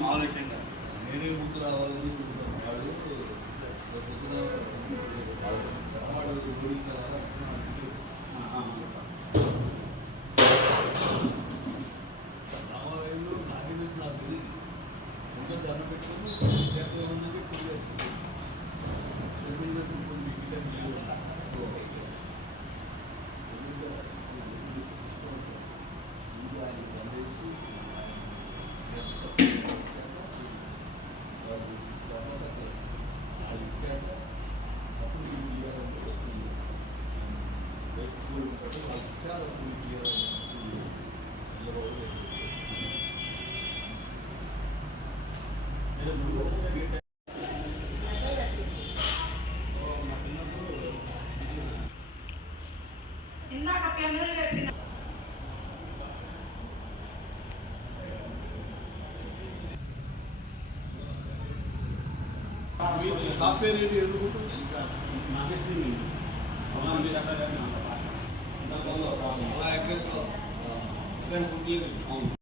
మామూలు విషయం కాదు. నేనే ముందు రావాలని సాఫ్ట్వేర్ ఏంటి ఎదుర్కొంటుంది అవును.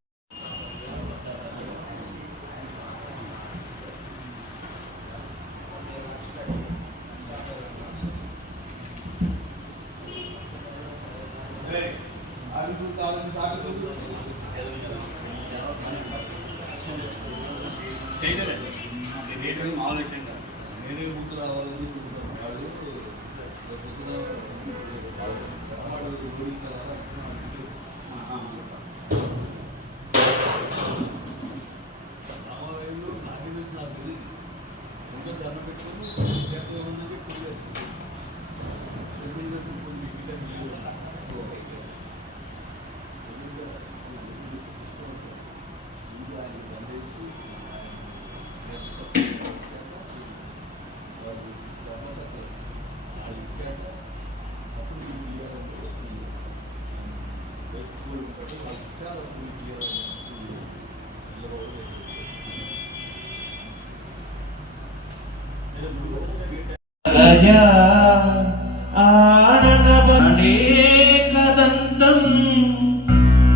మామూలు విషయం కాదు. నేనే ముందు రావాలని అనేకదంతం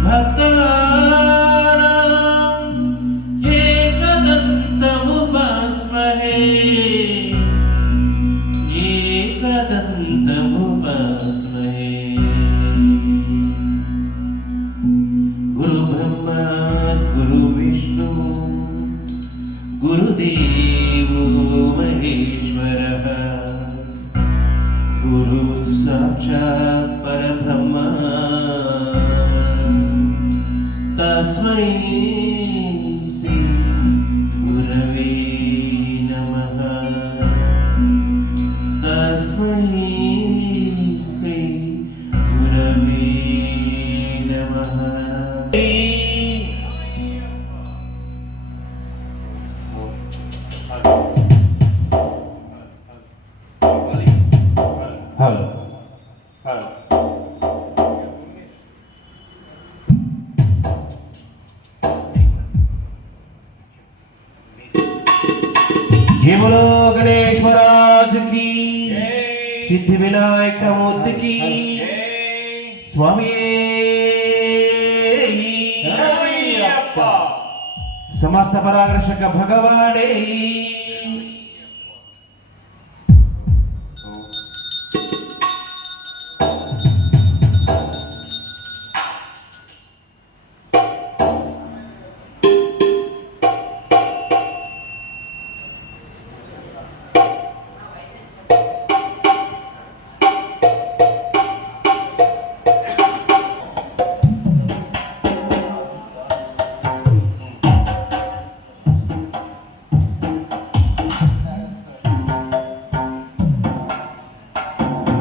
భక్తానాం ఏకదంతముపాస్మహే ఏకదంతముపాస్మహే. గురు బ్రహ్మ గురు విష్ణు గురుదేవో మహేశ్వరః గురు సాక్షాత్ పరబ్రహ్మ తస్మై శ్రీ గురవే నమః. తస్మై శ్రీ గురవే నమః. बोलो गणेश महाराज की, सिद्धि विनायक मूर्ति की, स्वामी समस्त पराकर्षक भगवाने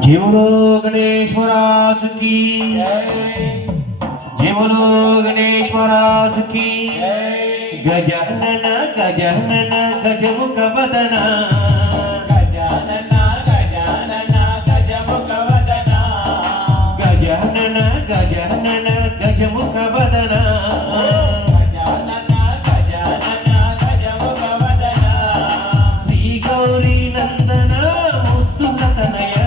जय बोलो गणेश महाराज की जय बोलो गणेश महाराज की गजानन गजानन गजमुख वदना गजानन गजानन गजमुख वदना गजानन गजानन गजमुख वदना गजानन गजानन गजमुख वदना श्री गौरी नंदन मुत्तुल तनया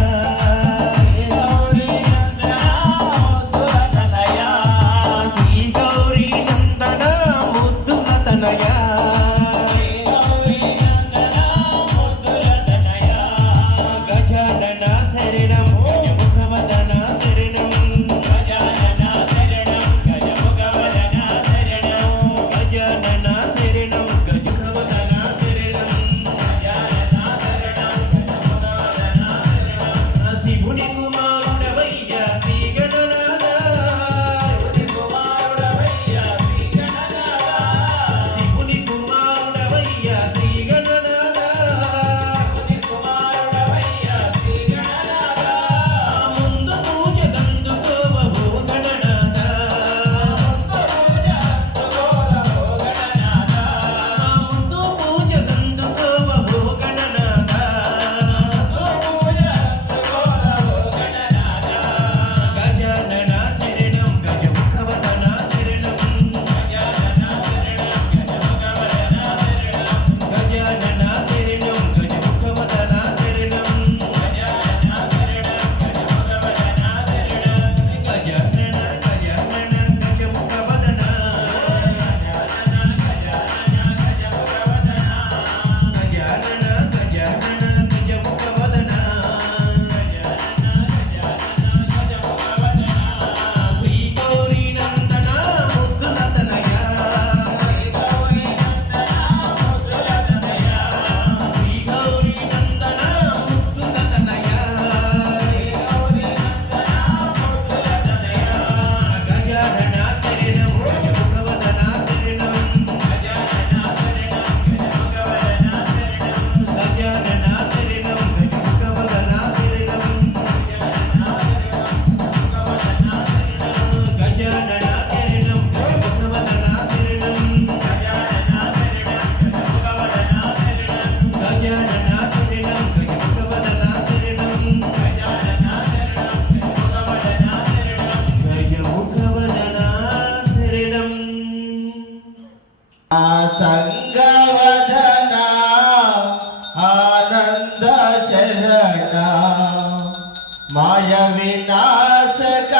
माय विनाशक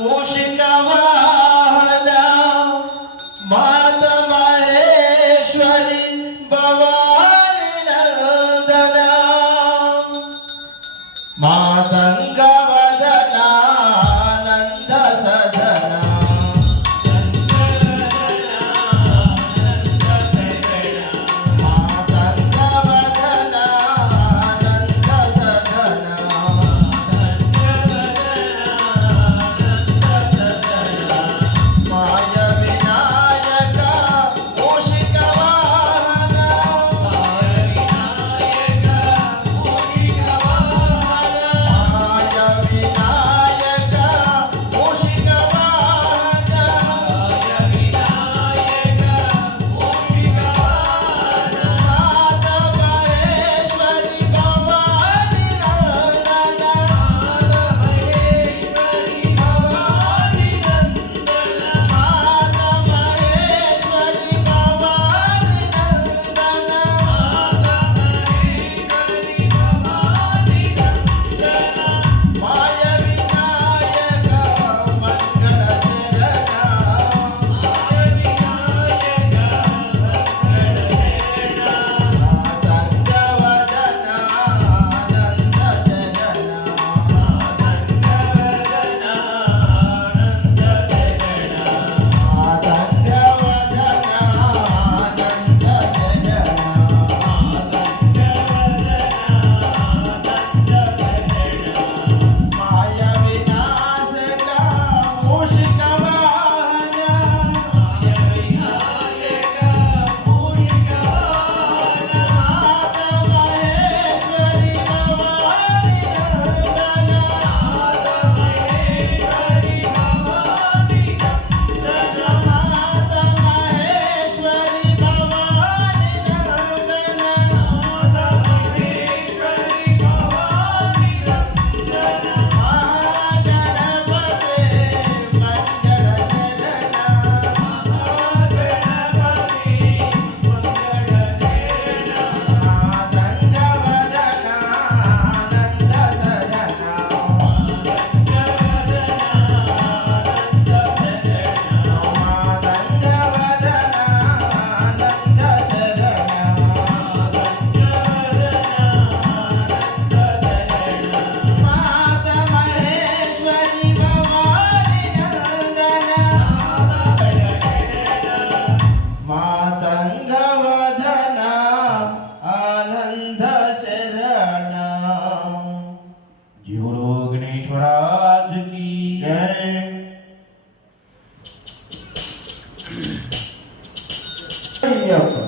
मूषिक वाहन मात महेश्वरी भवानी नंदन मातंग वदना नंद सदना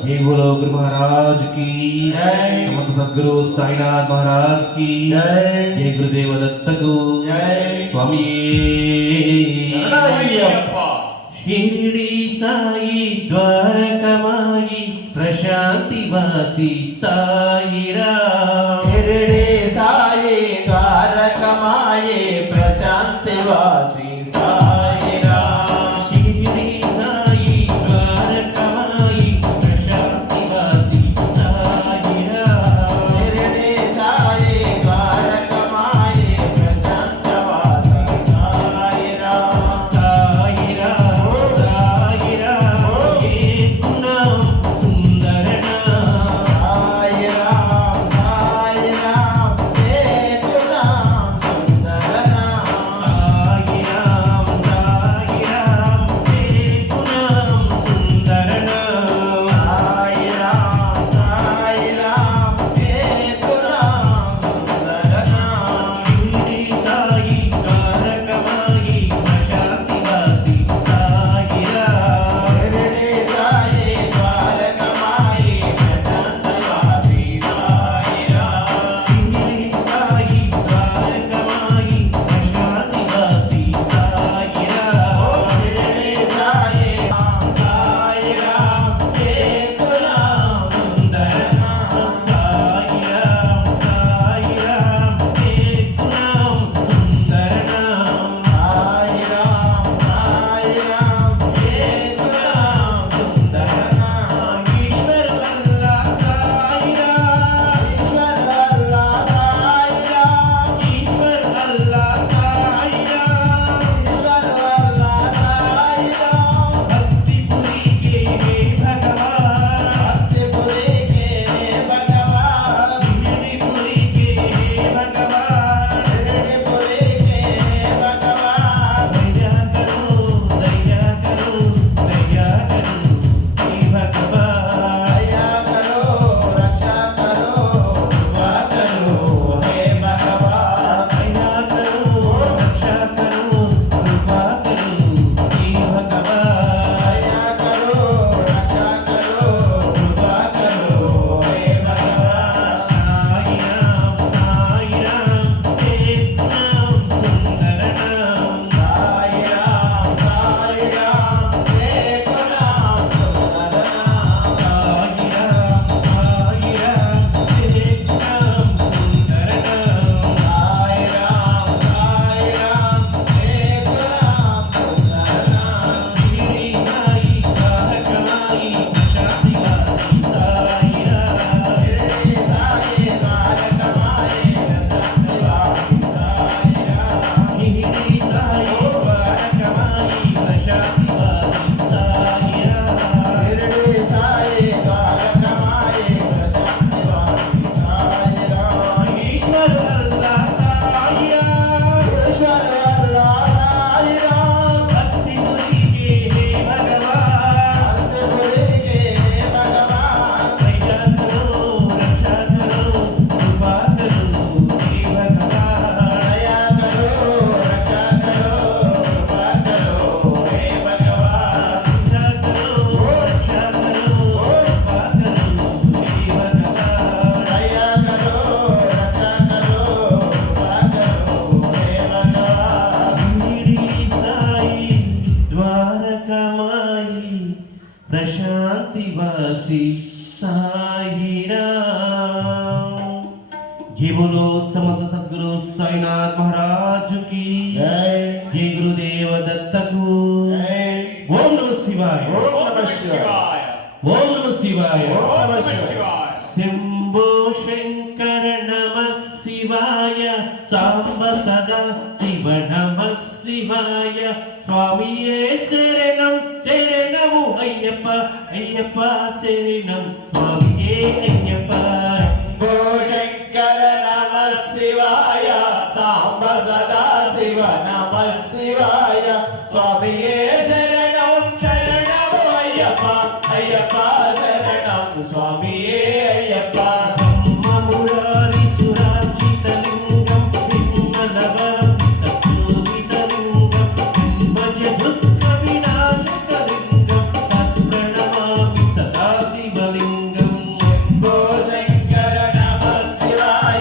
जय बोलो गुरु महाराज की जय। समस्त सद्गुरु साईनाथ महाराज की जय। जय गुरुदेव दत्त को जय। स्वामी शिरडी साई द्वारकमाई प्रशांतिवासी साई राम। शिरडी साई द्वारकमाई प्रशांतिवासी साई राम। शिरडी साई द्वारकमाई प्रशांतिवासी साई राम। शिरडी साई द्वारकमाई प्रशांतिवासी साई राम। साई राम साई राम एक नाम सुंदर नाम। साई राम साईनाथ महाराज की जय जय गुरुदेव दत्त को जय ओम नमः शिवाय ओम नमः शिवाय ओम नमः शिवाय ओम नमः शिवाय शंभो शंकर नमः शिवाय सांब सदा शिव नमः शिवाय स्वामिये शरणं शरणमु अय्यप्प अय्यप्प शरणं स्वामिये अय्यप्प शंभो शंकर नमः शिवाय सांब सदा शिव नमः शिवाय स्वामिये शरणं शरणं अय्यप्प अय्यप्प शरणं स्वामिये अय्यप्प मुरारी सुराजितलिंगं निर्मलवासितशोभितलिंगं जन्मज दुःख विनाशकलिंगं तत्प्रणमामि सदा शिवलिंगं शंभो शंकर नमः शिवाय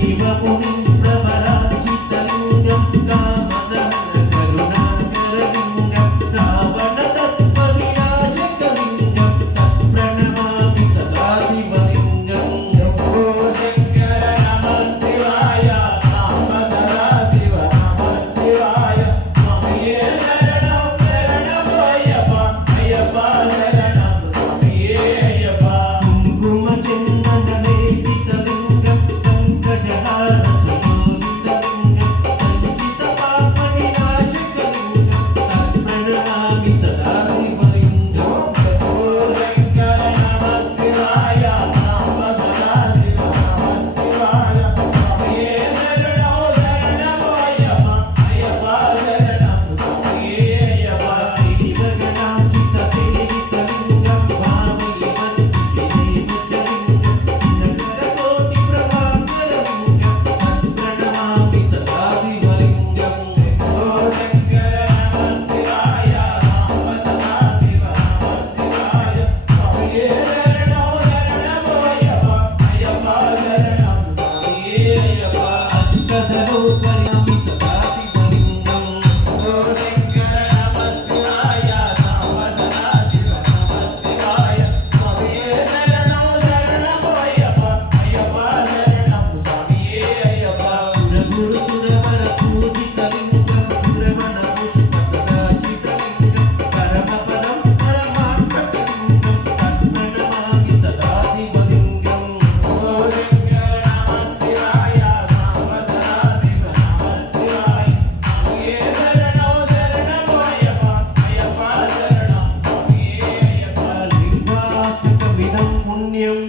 देवमुनिं प्रवराजितलिंगं कामदहन करुणाकरलिंगं रावणतत्त्वविनाशकलिंगं तत्प्रणमामि सदा शिवलिंगं शंभो शंकर नमः शिवाय सांब सदा शिव नमः शिवाय स्वामिये शरणं शरणं अय्यप्प अय्यप्प शरणं स्वामिये अय्यप्प कुङ्कुमचन्दनलेपितलिङ्गं पङ्कजहारसुशोभितलिङ्गं सञ्चितपापविनाशकलिङ्गं तत्प्रणमामि सदा शिवलिङ्गं शंभो शंकर नमः शिवाय सांब सदा शिव नमः शिवाय स्वामिये शरणं शरणं अय्यप्प अय्यप्प शरणं स्वामिये अय्यप्प देवगणाचितसेवितलिङ्गं भावयमन्तिदेवचलिङ्गं नगरकोटिप्रभाकरलिङ्गं तत्प्रणमामि सदा शिवलिङ्गं शंभो शंकर नमः शिवाय सांब सदा शिव नमः शिवाय स्वामिये शरणं शरणं अय्यप्प अय्यप्प शरणं स्वामिये अय्यप्प अष्टधरोपरिणामि सदा शिवलिङ्गं शंभो शंकर नमः शिवाय सांब सदा शिव नमः शिवाय स्वामिये शरणं शरणं अय्यप्प अय्यप्प शरणं स्वामिये अय्यप्प सुरगुरुसुरवरपूजितलिङ्गं सुरवनपुष्पसदाचितलिङ्गं परमपदं परमात्मकलिङ्गं तत्प्रणमामि सदा शिवलिङ्गं शंभो शंकर नमः शिवाय सांब सदा शिव नमः शिवाय स्वामिये शरणं शरणं अय्यप्प अय्यप्प शरणं स्वामिये अय्यप्प लिङ्गाष्टकमिदं पुण्यं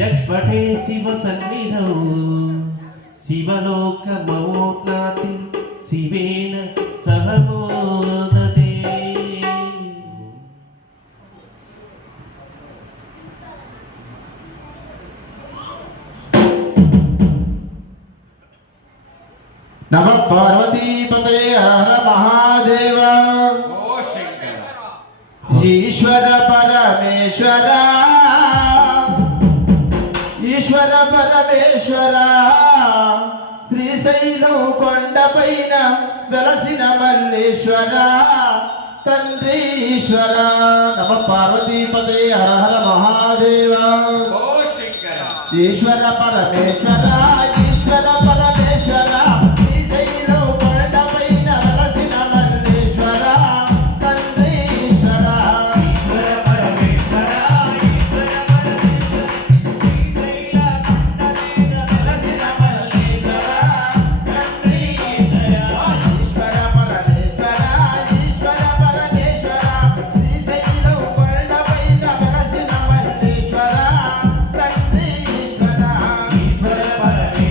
यत्पठे शिवसन्निधौ शिवलोकमवोत्नाति शिवेन सह मोदते नमः पार्वतीपते हर महादेव ईश्वर परमेश्वर ईश्वर परमेश्वर శ్రీశైలం కొండపైన వెలసిన మల్లేశ్వర తండ్రి ఈశ్వర నమ పార్వతీపతే హర హర మహాదేవ ఈశ్వర పరమేశ్వర ఈశ్వర పరమేశ్వర శ్రీశైలం కొండపైన వెలసిన మల్లేశ్వర తండ్రి ఈశ్వర ఈశ్వర పరమేశ్వర ఈశ్వర పరమేశ్వర శ్రీశైల కొండపైన వెలసిన మల్లేశ్వర తండ్రి ఈశ్వర ఈశ్వర పరమేశ్వర ఈశ్వర పరమేశ్వర శ్రీశైలం కొండపైన వెలసిన మల్లేశ్వర తండ్రి ఈశ్వర ఈశ్వర పరమేశ్వర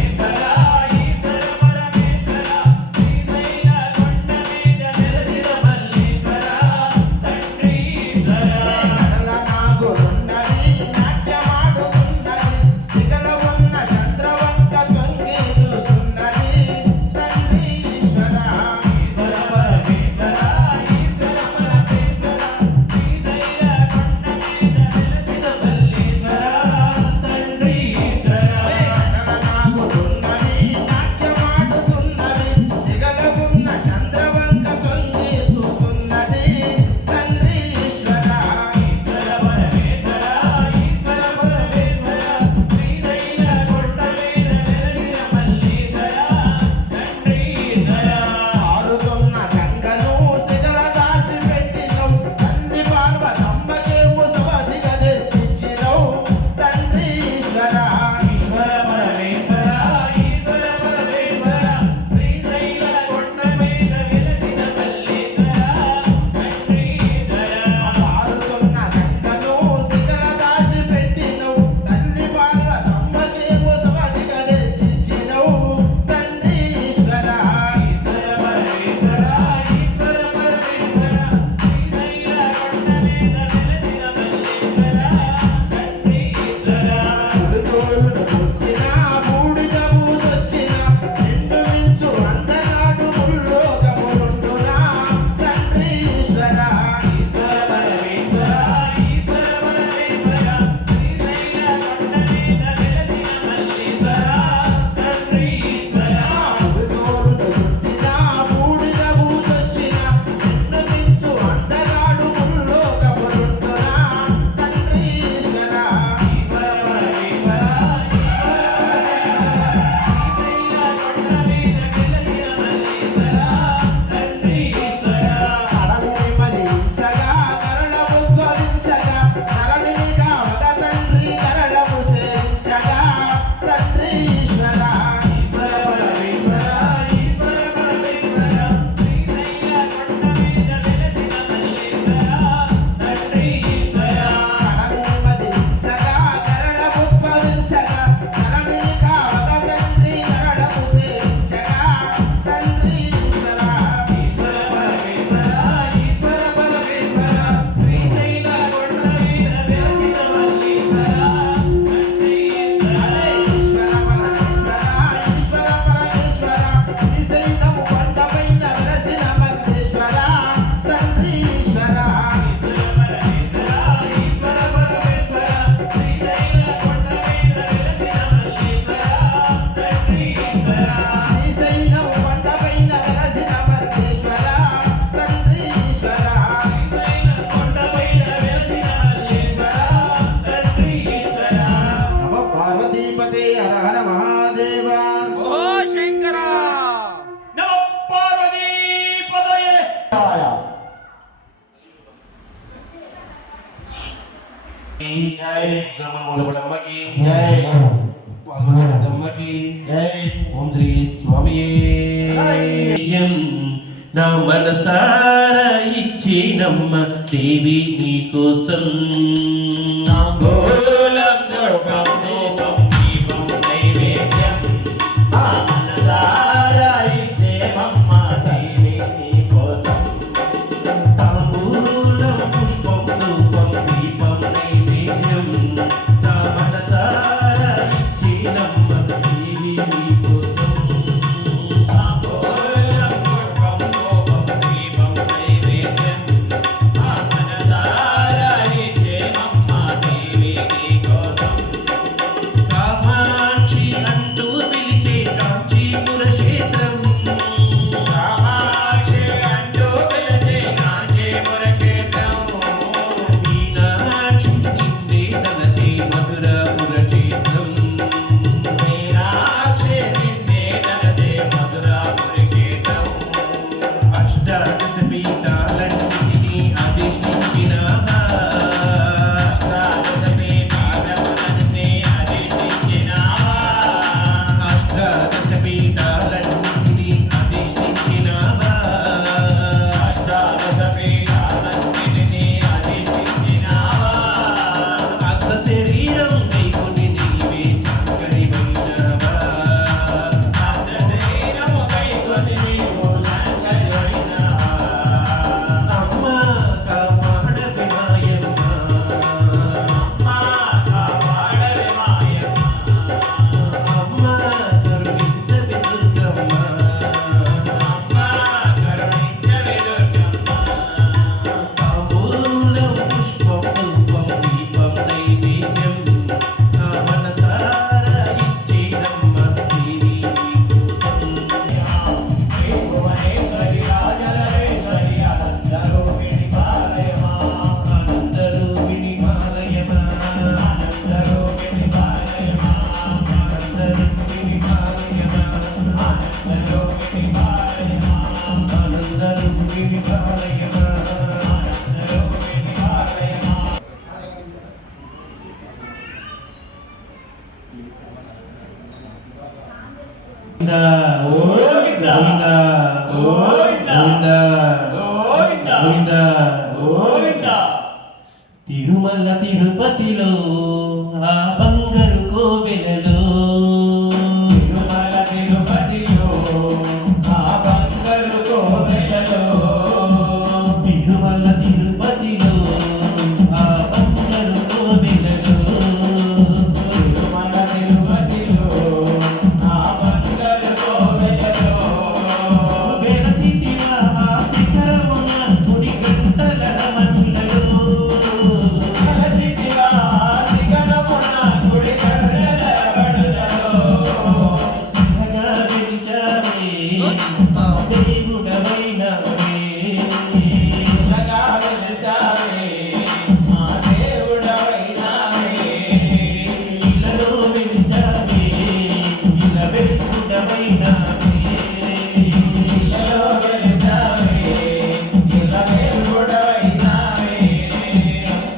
గ్రామములబడమ్మకి వామనమ్మకి ఓం శ్రీ స్వామియే నా మనసారా ఇచ్చినమ్మ దేవి నీకోసం తాంబూలం ధూపం దీపం దీపం నైవేద్యం ఆ మనసారా ఇచ్చేమమ్మ దేవి నీకోసం తాంబూలం పుష్పం ధూపం దీపం నైవేద్యం నా మనసారా ఇచ్చినమ్మ దేవి నీకోసం తాంబూలం పుష్పం ధూపం దీపం నైవేద్యం ఆ మనసారా ఇచ్చేమమ్మ దేవి నీకోసం కామాక్షి అంటూ పిలిచే కాంచీపుర క్షేత్రం కామాక్షి అంటూ పిలిచే కాంచీపుర క్షేత్రం మీనాక్షి నిన్నే తలచే మధురాపుర క్షేత్రం మీనాక్షి నిన్నే తలచే మధురాపుర క్షేత్రం అష్టాదశ పీఠాలన్నిటినీ అధిష్ఠించినావా అష్టాదశ పీఠాలన్నీ అధిష్ఠించినావా అష్టాదశ పీఠాలన్నిటినీ అధిష్ఠించినావా అష్టాదశ పీఠాలన్నిటినీ అధిష్ఠించినావా ఆత్మ శరీరం కైకొని నీవే శంకరివైనావా శరీరము కైకొని నీవు శంకరుడైనావా అమ్మ కాపాడవే మాయమ్మ అమ్మా కాపాడవే మాయమ్మ అమ్మ కరుణించవే దుర్గమ్మ అమ్మా కరుణించవే దుర్గమ్మ తాంబూలం పుష్పం ధూపం దీపం నైవేద్యం నా మనసారా ఇచ్చేనమ్మ దేవి నీకోసం భువనేశ్వరి రాజరాజేశ్వరి ఆనందరూపిణి పాలయమా ఆనందరూపిణి మాలయమా ఆనందరూపిణి పాలయమా ఆనందరూపిణి మాలయమా ఆనందరూపిణి పాలయమా ఆనందరూపిణి మాలయమా ఆనందరూపిణి పాలయమా గోవిందా గోవిందా గోవిందా గోవిందా గోవిందా తిరుమల తిరుపతిలో ఆ బంగారు కోవెలలో తిరుమల తిరుపతిలో ఆ బంగారు కోవెలలో తిరుమల తిరుపతిలో ఆ బంగారు కోవెలలో తిరుమల తిరుపతిలో ఆ బంగారు కోవెలలో వెలసితివా ఆ శిఖరమున గుడి గంటల రమణులలో కలసితివా శిఖరమున గుడి కర్రల బడులలో సిద్ధగా వెలిసావే ఆ దేవుడవైనవే ఇలాగా వెలిసావే మా దేవుడవైనావే ఇలలో వెలిసావే ఇలా వెలుగుడవైనవే ఇలలో వెలిసావే ఇలా దేవుడవైనావే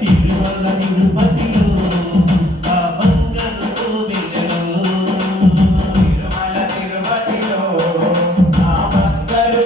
తిరుమల తిరుపతిలో ఆ బంగారు కోవెలలో తిరుమల తిరుపతిలో ఆ బంగారు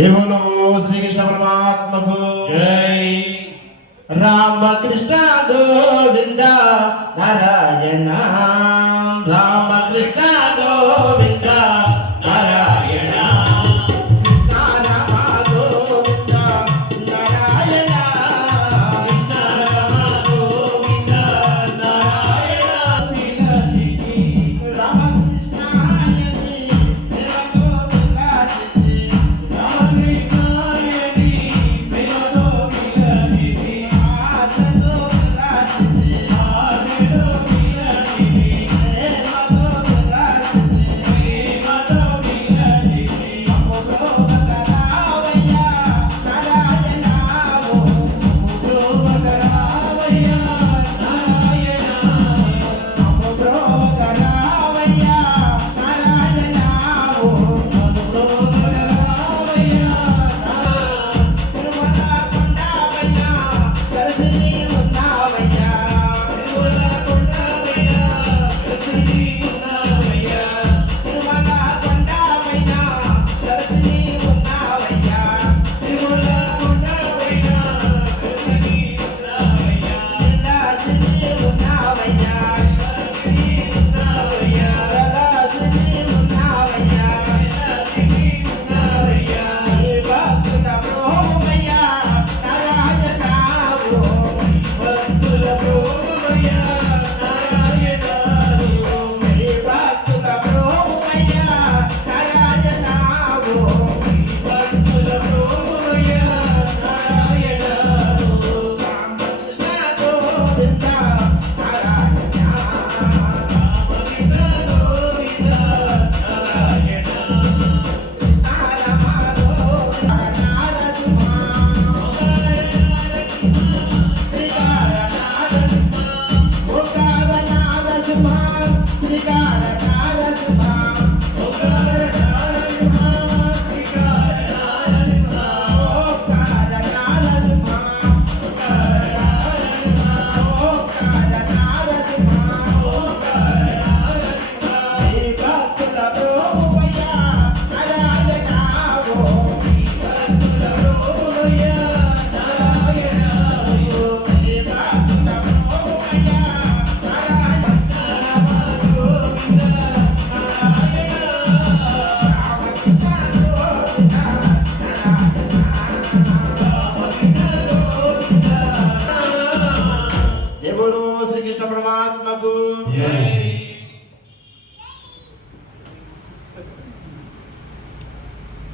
जय बोलो श्री कृष्ण परमात्मा को जय। राम कृष्ण गोविंद नारायण राम कृष्ण गोविंद नारायण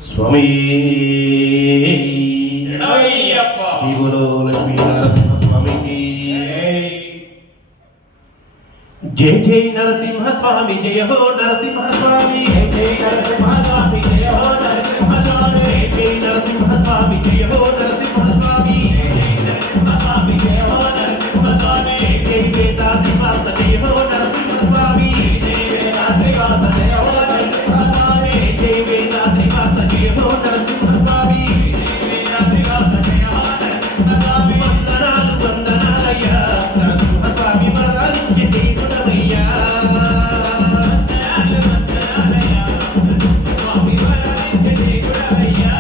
स्वामी श्री बोलो लक्ष्मी नरसिंह स्वामी की जय जय नरसिंह स्वामी जय हो नरसिंह स्वामी जय नरसिंह स्वामी जय हो नरसिंह स्वामी जय नरसिंह स्वामी जय हो नरसिंह स्वामी नरसिंह स्वामी जय हो नरसिंह स्वामी जय वेदांत वास जय हो नरसिंह स्वामी जय वेदांत वास जय हो नरसिंह स्वामी जय वेदांत वास जय हो नरसिंह स्वामी जय वेदांत वास जय हो नरसिंह स्वामी वंदनाలు వందనాలయ్యా నరసింహ స్వామి మరణించి దేవుడవయ్యా వందనాలు వందనాలయ్యా స్వామి మరణించి దేవుడవయ్యా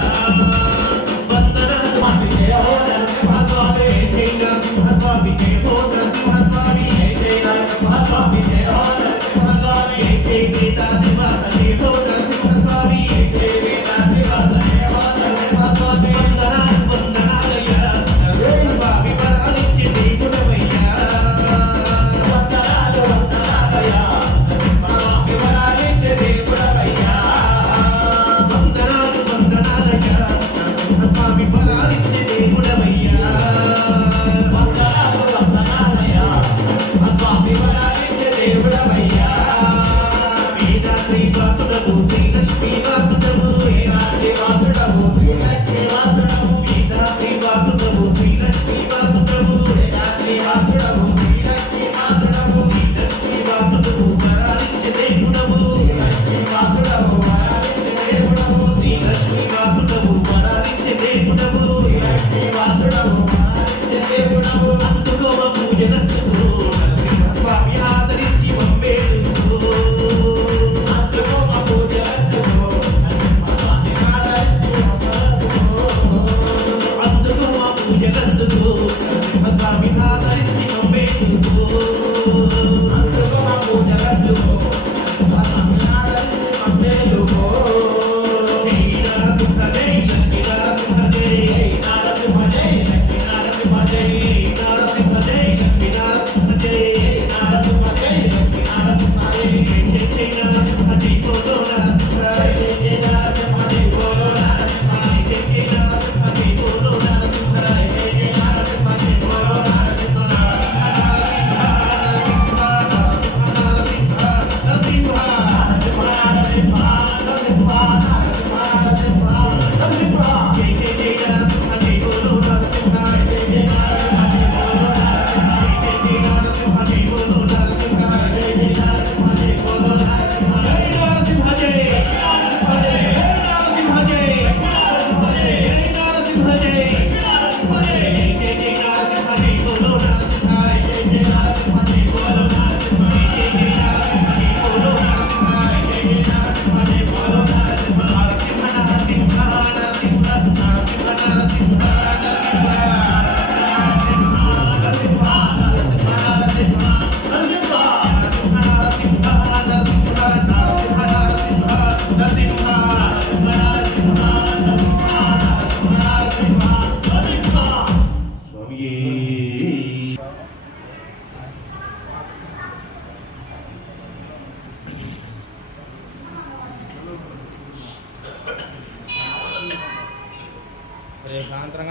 వందనాలు జయ హో నరసింహ స్వామి జయ నరసింహ స్వామి జయ హో నరసింహ స్వామి జయ నరసింహ స్వామి జయ హో నరసింహ స్వామి జయ వేదాంత వాస జయ హో నరసింహ స్వామి జయ వేదాంత వాస జయ హో నరసింహ స్వామి వందనాలు వందనాలయ్యా నరసింహ స్వామి మరణించి దేవుడవయ్యా వందనాలు వందనాలయ్యా స్వామి మరణించి దేవుడవయ్యా వందనాలు వందనాలయ్యా నరసింహ స్వామి మరణించి దేవుడవయ్యా వందనాలు వందనాలయ్యా స్వామి మరణించి దేవుడవయ్యా వేదాద్రి వాసుడవు శ్రీ లక్ష్మీ వాసుడవు వేదాద్రి వాసుడవు శ్రీ లక్ష్మీ వాసుడవు వేదాద్రి వాసుడవు శ్రీ లక్ష్మీ వాసుడవు వేదాద్రి వాసుడవు శ్రీ లక్ష్మీ వాసుడవు శ్రీ లక్ష్మీ వాసుడవు మరణించి దేవుడవు శ్రీ లక్ష్మీ వాసుడవు మరణించి దేవుడవు శ్రీ లక్ష్మీ వాసుడవు మరణించి దేవుడవు శ్రీ లక్ష్మీ వాసుడవు మరణించి దేవుడవు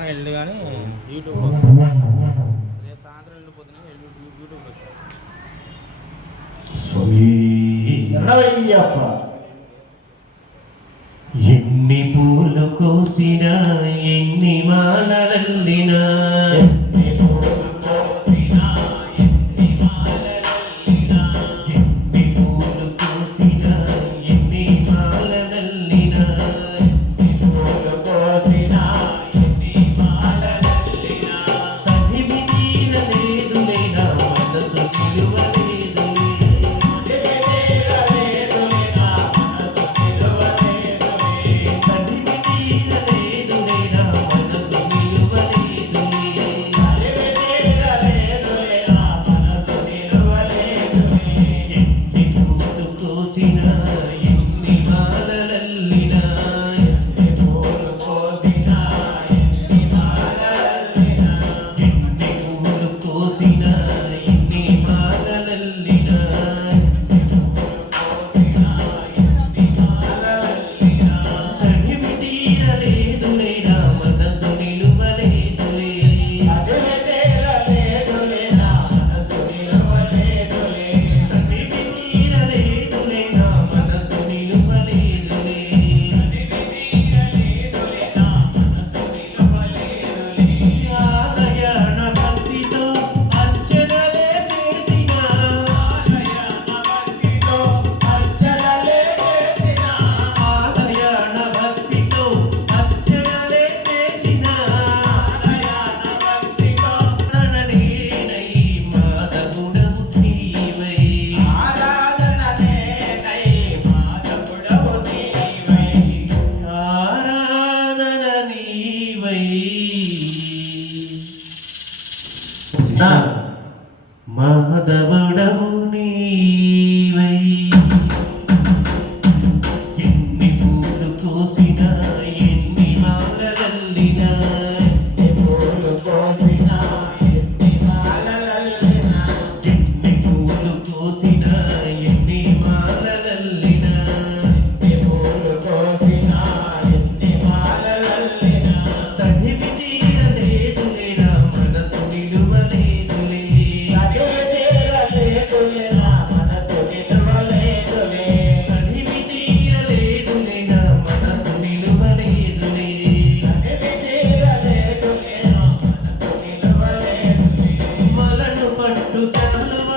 కానీ వెళ్ళి కానీ యూట్యూబ్ రేపు సాయంత్రం వెళ్ళిపోతున్నాయి యూట్యూబ్లో వస్తాయి. స్వామి శరణమయ్యప్ప. ఎన్ని పూలు కోసినా ఎన్ని మాలలల్లినా ఎన్ని పూలు కోసినా, ఎన్ని మాలలల్లినా, ఎన్ని పూలు కోసినా ఎన్ని మాలలల్లినా ఎన్ని పూలు కోసినా, ఎన్ని మాలలల్లినా, తనివి తీరలేదులే నా మనసు నిలువలేదులే తీరలేదులే నా మనసు నిలువలేదులే, తనివి తీరలేదులే నా మనసు నిలువలేదులే తీరలేదులే నా మనసు నిలువలేదులే. ఎన్ని పూలు కోసినా ఎన్ని మాలలల్లినా ఎన్ని పూలు కోసినా, ఎన్ని మాలలల్లినా, ఎన్ని పూలు కోసినా ఎన్ని మాలలల్లినా కోసినా, ఎన్ని మాలలల్లినా, తనివి తీరలేదులే నా మనసు నిలువలేదులే తీరలేదులే నా మనసు నిలువలేదులే. తనివి తీరలేదులే నా మనసు నిలువలేదులే తీరలేదులే నా మనసు నిలువలేదులే. ఆలయాన భక్తితో అర్చనలే చేసినా ఆలయాన భక్తితో అర్చనలే చేసినా, ఆలయాన భక్తితో అర్చనలే చేసినా ఆలయాన భక్తితో తననేనై మాధగుడవు నీవై ఆరాధననేనై మాధవుడవు నీవై. ఆరాధన నీవై మాధవుడవు నీవై ఎన్ని పూలు కోసినా ఎన్ని మాలలల్లినా ఎన్ని పూలు కోసినా, ఎన్ని మాలలల్లినా, ఎన్ని పూలు కోసినా ఎన్ని మాలలల్లినా ఎన్ని పూలు కోసినా, ఎన్ని మాలలల్లినా, తనివి తీరలేదులే నా మనసు నిలువలేదులే తీరలేదులే నా మనసు నిలువలేదులే. తనివి తీరలేదులే నా మనసు నిలువలేదులే తీరలేదులే నా మనసు నిలువలేదులే. మలను పట్టు శాలువ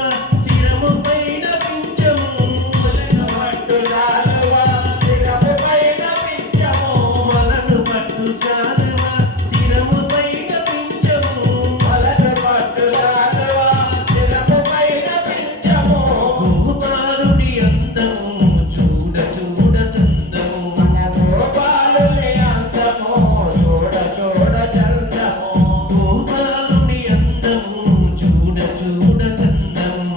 శిరము పైన పించము ములను పట్టు శాలువా, శిరము పైన పించము. మలను పట్టు శాలువ శిరము పైన పించము ములను పట్టు శాలువా, శిరము పైన పించము. గోపాలుని అందము చూడ చూడ చందము గోపాలుని అందము చూడ చూడ చందము. గోపాలుని అందము చూడ చూడ చందము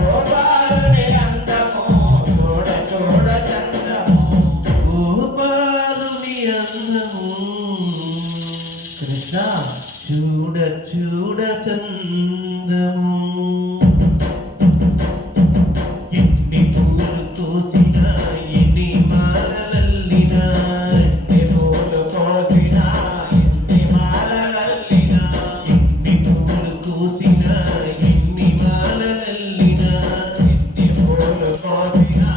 గోపాలుని అందము చూడ చూడ చందము. గోపాలుని అందము కృష్ణ చూడ చూడ చందము ఎన్ని పూలు కోసినా ఎన్ని మాలలల్లినా ఎన్ని పూలు కోసినా, ఎన్ని మాలలల్లినా, ఎన్ని పూలు కోసినా ఎన్ని మాలలల్లినా ఎన్ని పూలు కోసినా,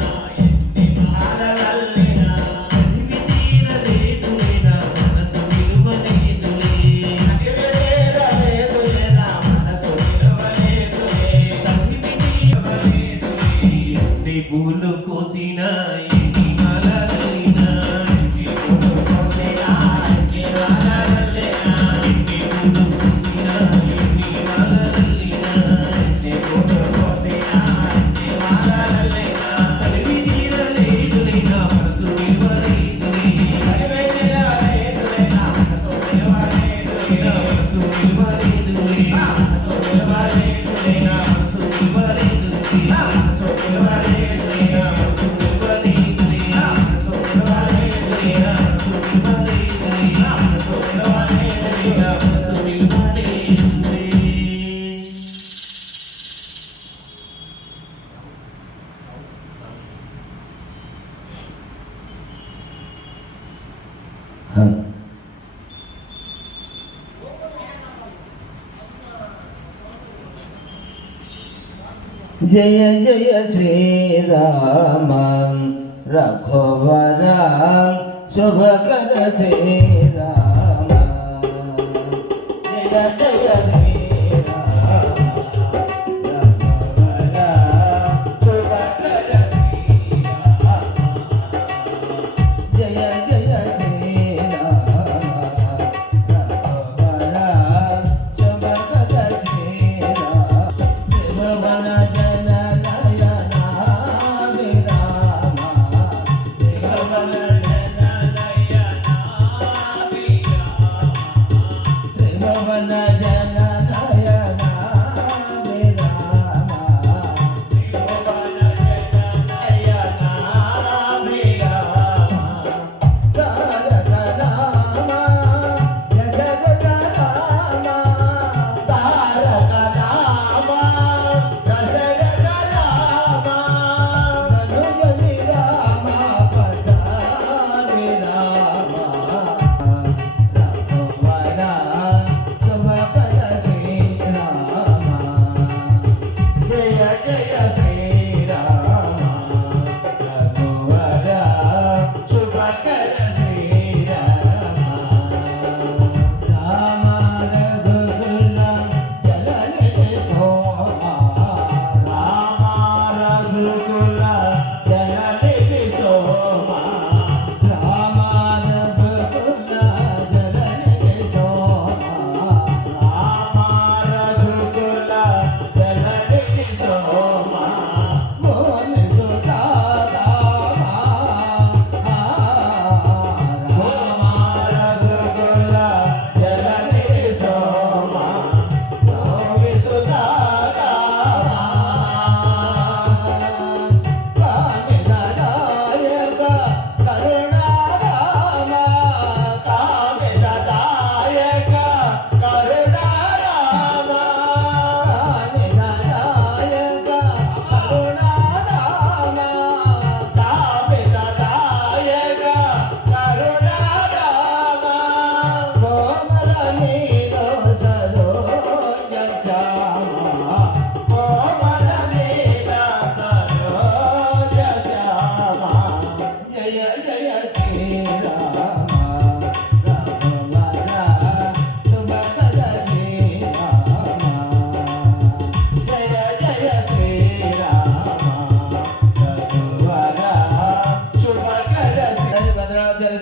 ఎన్ని మాలలల్లినా, తనివి తీరలేదులే నా మనసు నిలువలేదులే తీరలేదులే నా మనసు నిలువలేదులే. జయ జయ శ్రీరామ రఘువర శుభకర శ్రీరామ జయ జయ శ్రీరామ రఘువర శుభకర శ్రీరామ జయ జయ శ్రీరామ రఘువర శుభకర శ్రీరామ త్రిభువన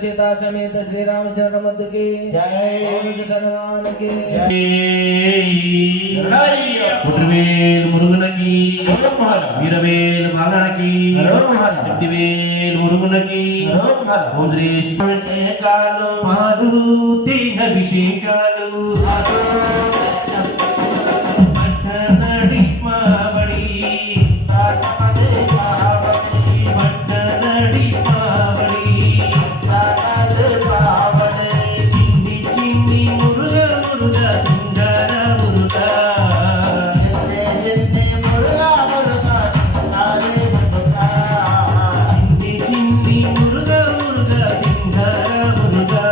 सीता समेत श्री रामचंद्र की जय हनुमान की कुटवेल मुरुगन की वीरवेल वागण की शक्तिवेल मुरुगन की ओम श्री मारुति अभिषेकालु पट्टदड़ी पावड़ी पट्टदड़ी पावड़ी चिन्नी चिन्नी मुरुगा मुरुगा सिंगार मुरुगा चिन्नी चिन्नी मुरुगा मुरुगा सिंगार मुरुगा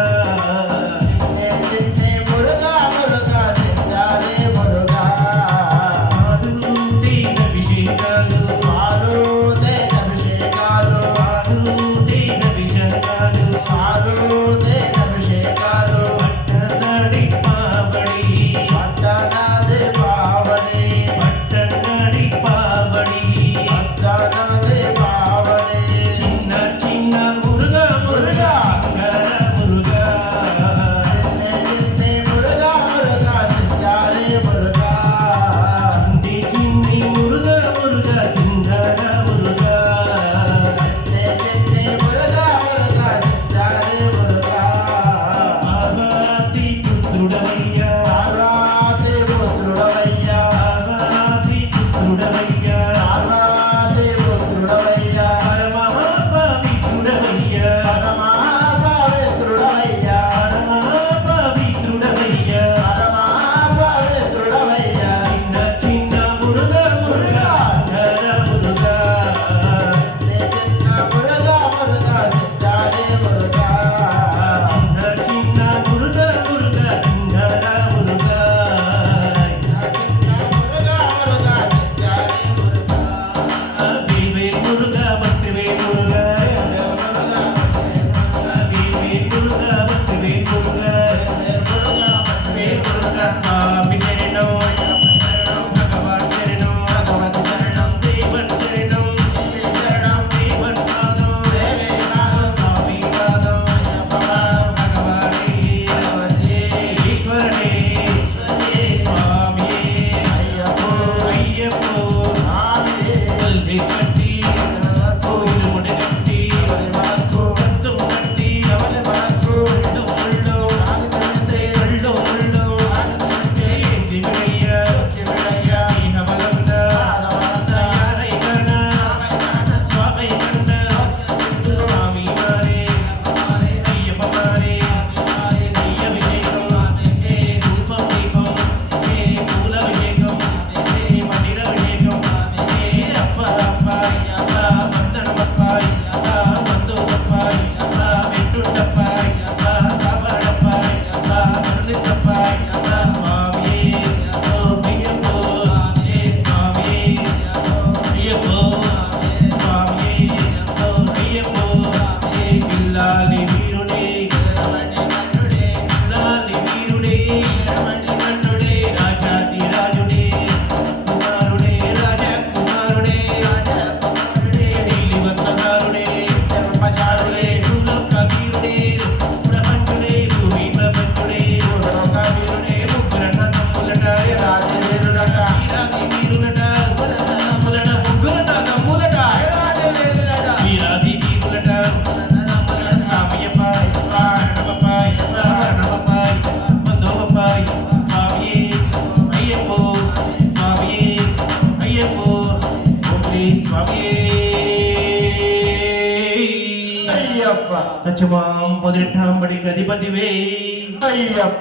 సత్యమాం పొదిరిఠాంబడి గదిపతివే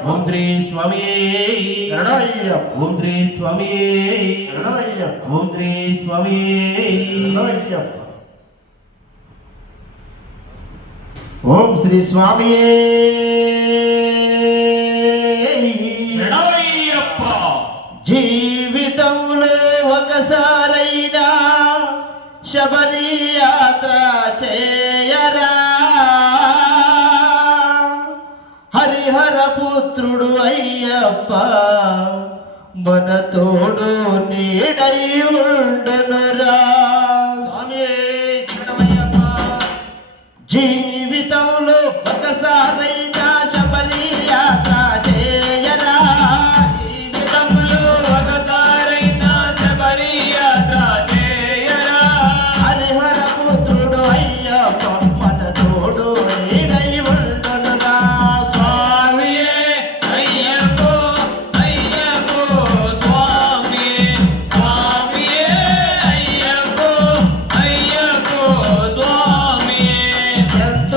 ఓం శ్రీ స్వామియే ఓం శ్రీ స్వామియే ఓం శ్రీ స్వామియే ఓం శ్రీ స్వామియే జీవితంలో ఒకసారైనా శబరి యాత్ర చేయరా హరిహర పుత్రుడు అయ్యప్ప మన తోడు నీడై ఉండునురా జీవితంలో ఒకసారైనా శబరి యాత్ర చేయరా జీవితంలో ఒకసారైనా శబరి యాత్ర చేయరా హరిహర పుత్రుడు అయ్యప్ప మన తోడు నీడై ఉండునురా స్వామియే అయ్యప్పో అయ్యప్పో స్వామియే స్వామియే అయ్యప్పో అయ్యప్పో స్వామియే ఎంతో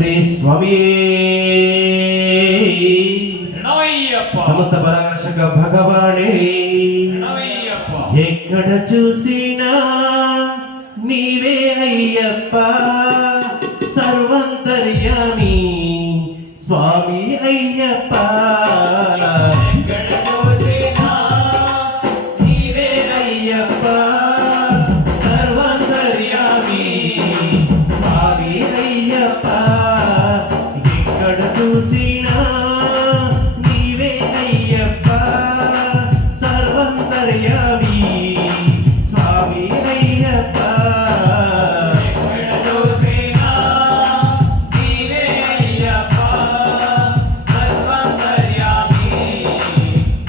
శ్రీ స్వామి శరణమయ్యప్ప సమస్త పరాశక భగవానే శరణమయ్యప్ప ఎక్కడ చూసినా నీవే అయ్యప్ప సర్వంతర్యామి స్వామి అయ్యప్ప ఎక్కడ చూసినా నీవే అయ్యప్ప సర్వంతర్యామి స్వామి అయ్యప్ప ఎక్కడ చూసినా నీవే అయ్యప్ప సర్వంతర్యామి స్వామి అయ్యప్ప ఎక్కడ చూసినా నీవే అయ్యప్ప సర్వంతర్యామి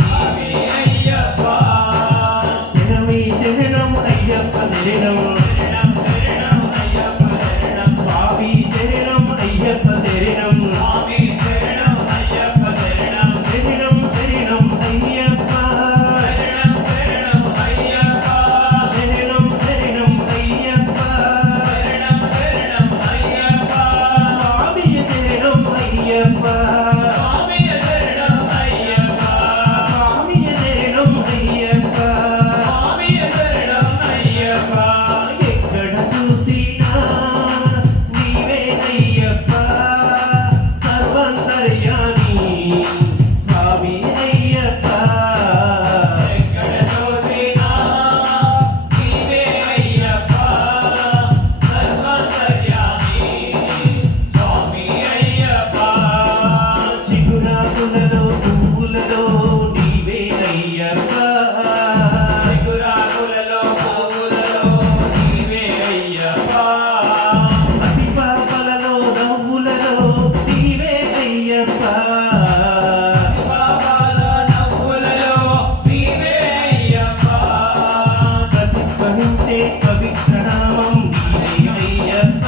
నీవే అయ్యప్ప శరణమి శరణం అయ్యప్ప శరణం శరణం శరణం అయ్యప్ప శరణం స్వామి శరణం అయ్యప్ప శరణం స్వామి శరణం అయ్యప్ప శరణం శరణం శరణం అయ్యప్ప శరణం శరణం అయ్యప్ప శరణం శరణం అయ్యప్ప శరణం శరణం అయ్యప్ప స్వామి శరణం అయ్యప్ప స్వామి శరణం అయ్యప్ప స్వామి శరణం అయ్యప్ప స్వామి శరణం అయ్యప్ప ఎక్కడ చూసినా నీవే అయ్యప్ప సర్వంతర్యామి స్వామి అయ్యప్ప ఎక్కడ చూసినా నీవే అయ్యప్ప సర్వంతర్యామి స్వామి అయ్యప్ప చిగురాకులలో పువ్వులలో నీవే అయ్యప్ప చిగురాకులలో పువ్వులలో నీవే అయ్యప్ప పసిపాపలలో నవ్వులలో నీవే అయ్యప్ప పాపాల నవ్వులలో నీవే అయ్యప్ప ప్రతిధ్వనించే పవిత్ర నామం నీవే అయ్యప్ప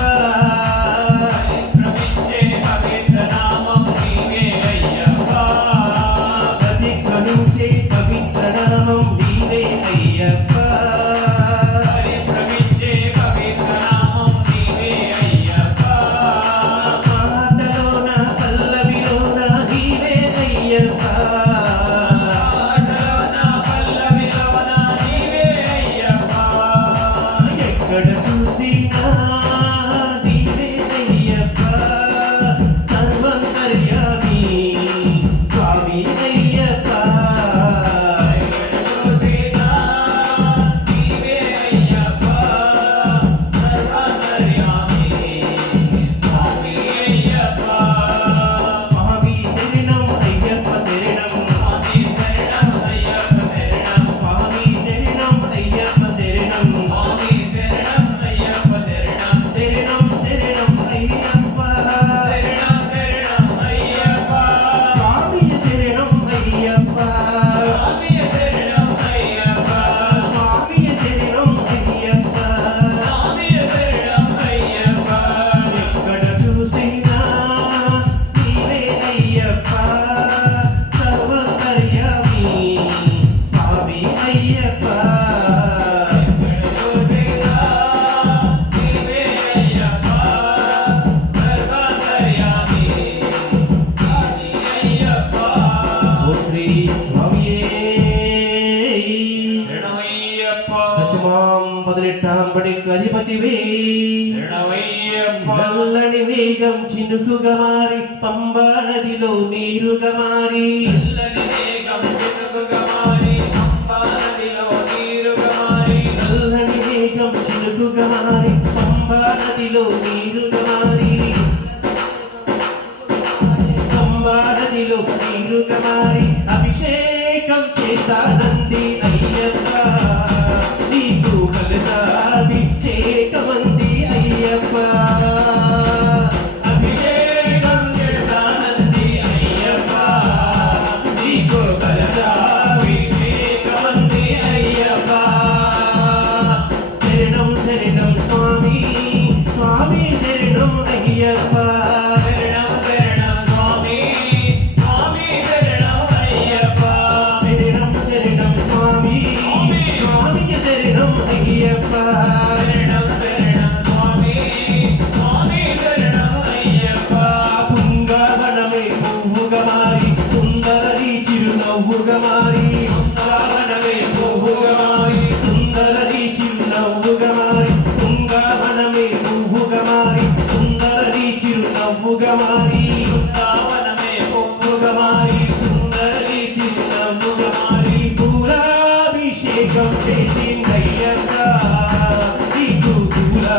పరిశ్రమించే పవిత్ర నామం నీవే అయ్యప్ప ప్రతిధ్వనించే పవిత్ర నామం నీవే అయ్యప్ప పరిశ్రమించే పవిత్ర నామం నీవే అయ్యప్ప మాటలోన పల్లవిలోన నీవే అయ్యప్ప పాటలోన పల్లవిలోన నీవే అయ్యప్ప ఎక్కడ చూసినా నీవే అయ్యప్ప సర్వంతర్యామి స్వామి అయ్యప్ప ఎక్కడ చూసినా నీవే అయ్యప్ప సర్వంతర్యామి స్వామి అయ్యప్ప స్వామి శరణం అయ్యప్ప శరణం స్వామి శరణం అయ్యప్ప శరణం స్వామి శరణం అయ్యప్ప శరణం స్వామి శరణం అయ్యప్ప శరణం శరణం శరణం అయ్యప్ప శరణం శరణం అయ్యప్ప స్వామి శరణం అయ్యప్ప స్వామి శరణం అయ్యప్ప స్వామి శరణం అయ్యప్ప స్వామి శరణం అయ్యప్ప ఎక్కడ చూసినా నీవే అయ్యప్ప సర్వంతర్యామి స్వామి అయ్యప్ప ఎక్కడ చూసినా నీవే అయ్యప్ప సర్వంతర్యామి స్వామి అయ్యప్ప ఓ శ్రీ స్వామియే శరణమయ్యప్ప సత్యమాం పదినెట్టాం బడికి అధిపతివే శరణమయ్యప్ప నల్లని వేగం చినుకుగా మారి పంబా నదిలో నీరుగా మారి నల్లని మేఘం చినుకుగా మారి పంపా నదిలో నీరుగా మారి నల్లని వేగం చినుకుగా మారి పంబా నదిలో నీరుగా మారి పంబా నదిలో నీరుగా మారి అభిషేకం చేశానంది అయ్యప్ప నీకు కలిసాభిషేకమంది అయ్యప్ప అభిషేకం చేశానంది అయ్యప్ప నీకు కలిసాభిషేకమంది అయ్యప్ప శరణం శరణం స్వామి స్వామి శరణం అయ్యప్ప శరణం శరణం స్వామి స్వామి శరణం అయ్యప్ప శరణం శరణం స్వామి స్వామి శరణం అయ్యప్ప శరణం శరణం స్వామి స్వామి శరణం అయ్యప్ప చేసిందయ్యప్ప నీకు కూడా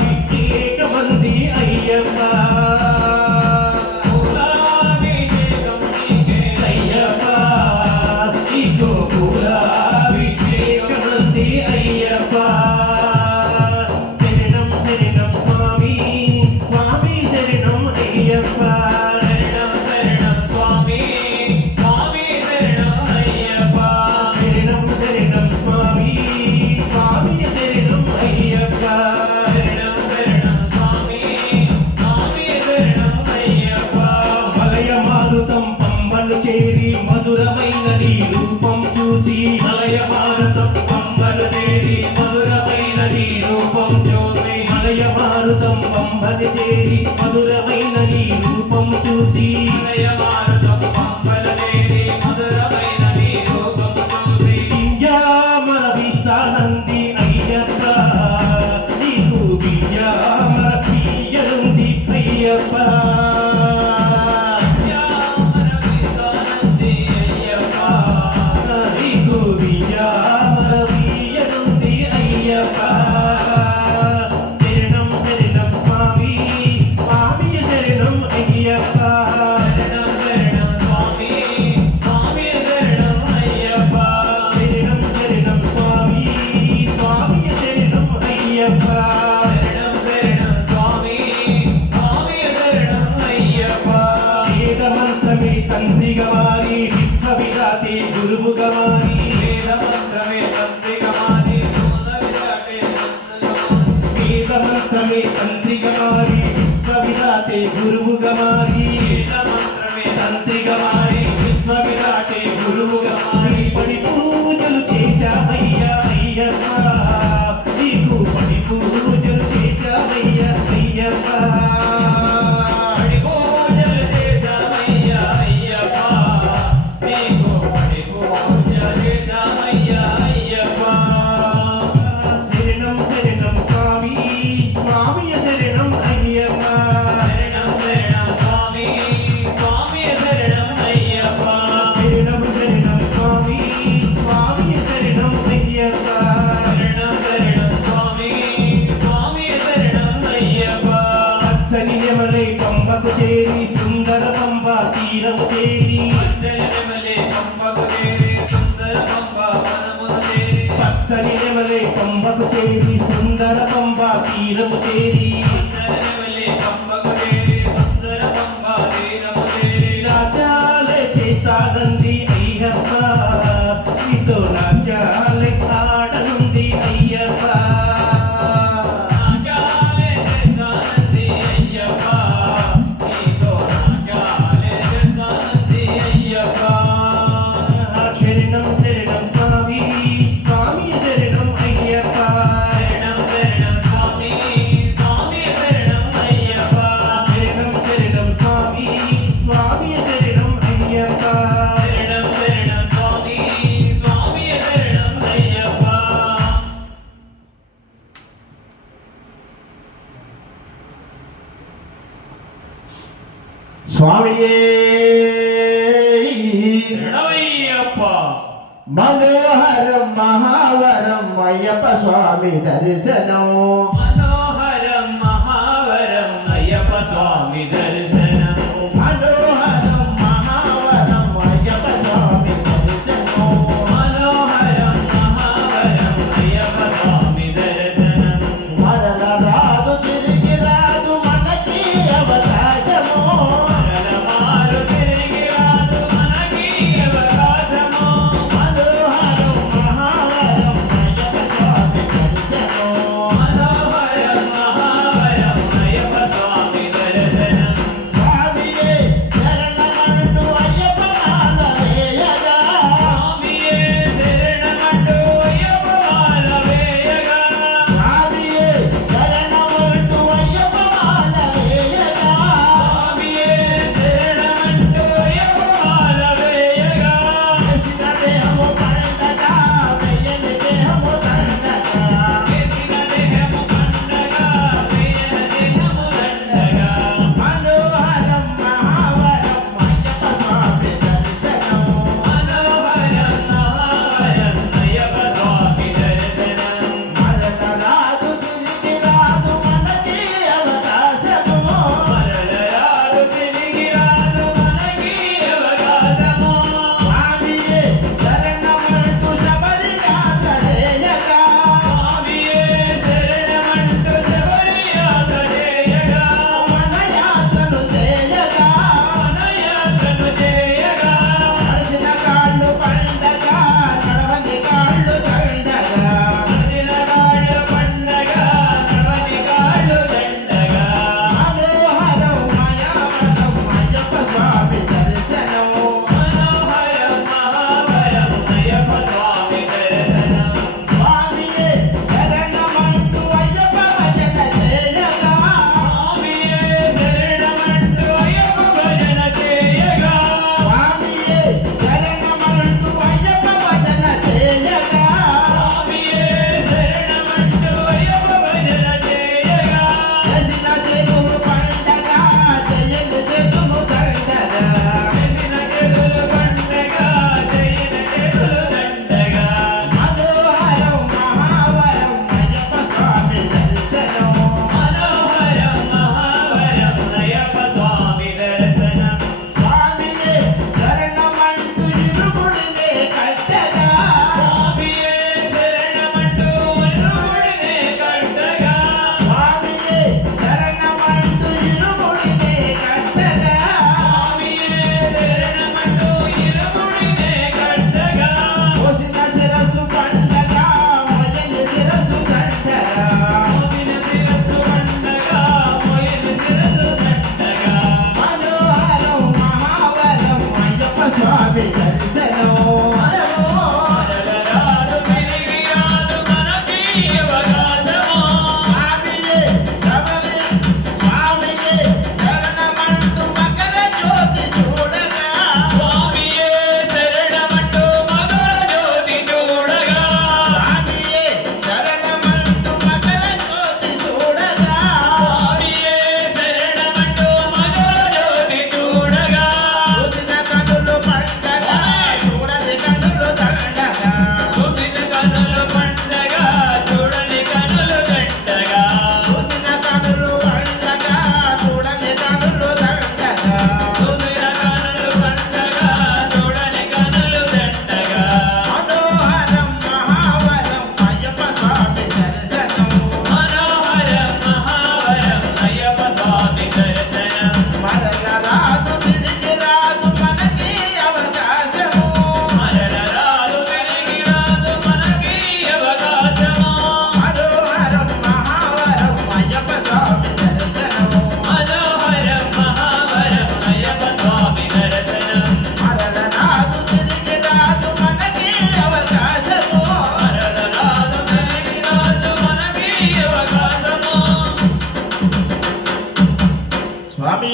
వివేక మంది అయ్యప్ప అయ్యప్ప నీకు కూడా వివేక మంది అయ్యప్ప శరణం శరణం స్వామి స్వామి శరణం అయ్యప్ప చేరి మధురమైన నీ రూపం చూసి మలయ మారుతం పంబలు చేరి మధురమైన నీ రూపం చూసి మలయ మారుతం పంబలు చేరి మధురమైన నీ రూపం చూసి మలయ మారుతం పంబలు చేరి మధురమైన నీ రూపం చూసి విద్యామర విస్తానంది అయ్యప్ప నీకు విద్యామర ప్రియనుంది అయ్యప్ప తంత్రిగమారి విశ్వవిరాతే గురువుగమారి వేదమంత్రమే తంత్రిగమారి వేదమంత్రమే తంత్రిగమారి విశ్వవిరాతే గురువుగమారి వేదమంత్రమే తంత్రిగమారి విశ్వవిరాటే గురువుగమారి పడి పూజలు చేశామయ్యా అయ్యప్ప నీకు పడి పూజలు చేశామయ్యా అయ్యప్ప పంబకు చేరి సుందర పంబ తీరము చేరి పచ్చని నెమలే పంబకు చేరి సుందర పంబ తీరము చేరి రాజ్యాలే చేస్తానంది అయ్యప్ప నీతో రాజ్యాలే ఆడనుంది అయ్యప్ప స్వామియే శరణమయ్యప్ప మనోహరం మహావరం అయ్యప్ప స్వామి దర్శనం మనోహరం మహావరం అయ్యప్ప స్వామి దర్శనం మనోహరం మహావరం అయ్యప్ప స్వామి దర్శనం మనోహరం మహావరం అయ్యప్ప స్వామి దర్శనం మరల రాదు తిరిగి రాదు మనకి అవకాశము మనోహరం మహావరం అయ్యప్ప స్వామి దర్శనం అవకాశము స్వామియే శబరి స్వామియే శరణమంటూ మకర జ్యోతి చూడగా స్వామియే శరణమంటూ మకర జ్యోతి చూడగా స్వామియే శరణమంటూ మకర జ్యోతి చూడగా స్వామియే శరణమంటూ మకర జ్యోతి చూడగా చూసిన కనులు పండగా చూడని కనులు దండగా చూసిన కనులు పండగ చూడని కనులు దండగా చూసిన కనులు పండగా చూడని కనులు దండగా చూసిన కనులు పండగ చూడని కనులు దండగా మనోహరం మహావరం అయ్యప్ప స్వామి దర్శనం మనోహరం మహావరం అయ్యప్ప స్వామి దర్శనం మరల రాదు తిరిగి రాదు మనకి అవకాశము మరల రాదు తిరిగి రాదు మనకి అవకాశము మనోహరం మహావరం అయ్యప్ప స్వామి దర్శనము మనోహరం మహావరం అయ్యప్ప స్వామి దర్శనం మరల రాదు తిరిగి రాదు మనకి అవకాశము మరల రాదు తిరిగి రాదు మనకి అవకాశము స్వామి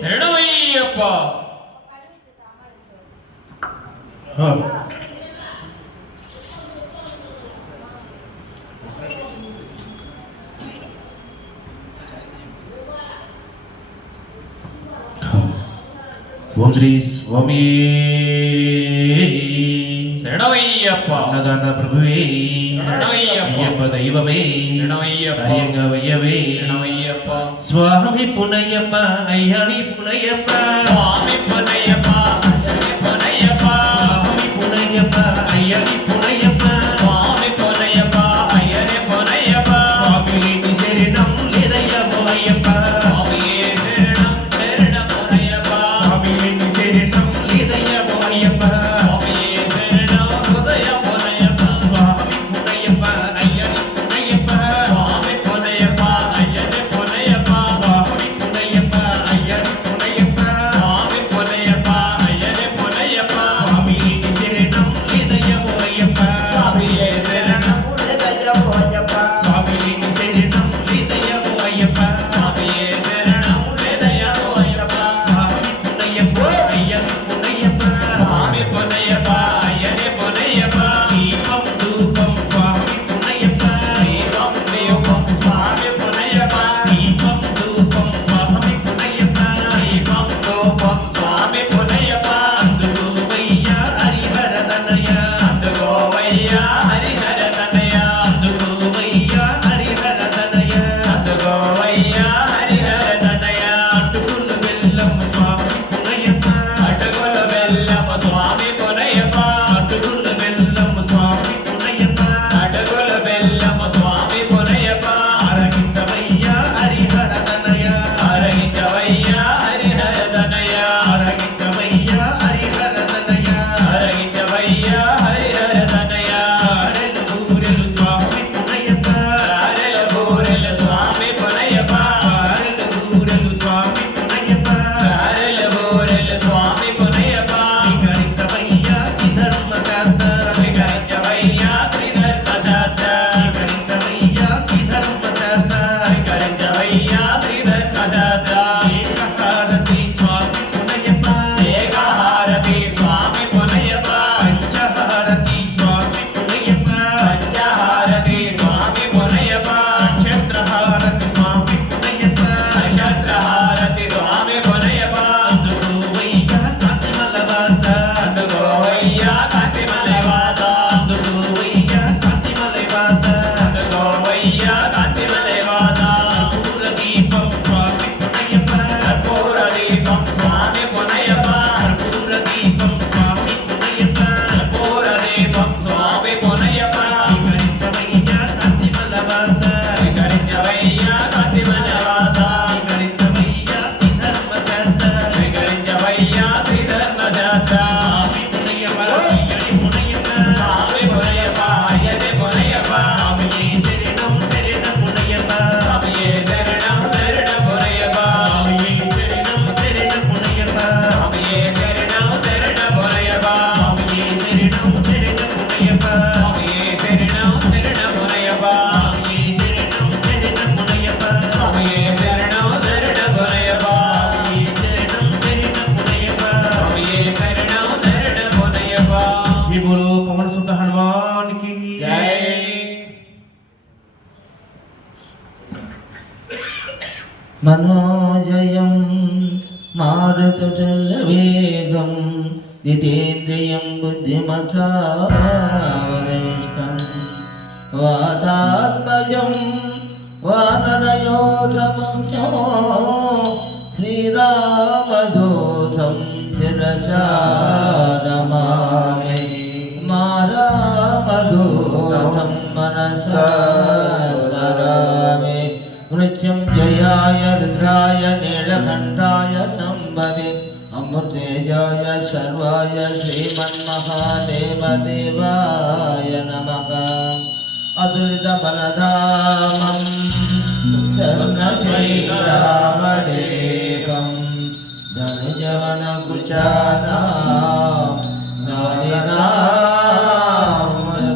శరణమయ్యప్ప ఓం శ్రీ స్వామి శరణమయ్యప్ప అన్నదాన ప్రభువే శరణమయ్యప్ప అయ్యప్ప దైవమే శరణమయ్యప్ప హరియంగా వయ్యవే శరణమయ్యప్ప స్వామి పునయ్యప్ప అయ్యని పునయ్యప్ప స్వామి పునయ్యప్ప అయ్యని పునయ్యప్ప స్వామి పునయ్యప్ప అయ్యని పునయ్యప్ప స్వామి పునయ్యప్ప అయ్యని పునయ్యప్ప స్వామి లేని శరణం లేదయ్యమ్మో అయ్యప్ప స్వామియే శరణం శరణం పునయ్యప్ప స్వామి లేని శరణం లేదయ్యమ్మో అయ్యప్ప స్వామియే శరణం హృదయ పునయ్యప్ప స్వామి పునయ్యప్ప అయ్యని పునయ్యప్ప స్వామి పునయ్యప్ప అయ్యని పునయ్యప్ప స్వామి పునయ్యప్ప అయ్యని పునయ్యప్ప స్వామి పునయ్యప్ప అయ్యని మనోజయం మారుతవేగం జితేంద్రియం బుద్ధిమతావరిష్టం వాతాత్మజం వానరయోధమం చ శ్రీరామదూతం శిరసా నమామి మారామదూతం మనసా స్మరామి మృత్యుంజయాయ రుద్రాయ నీలకంఠాయ సంబది అమృతేజాయ సర్వాయ శ్రీమన్మహాదేవదేవాయ నమః అదురితబలధామం శరణశైలామదేవం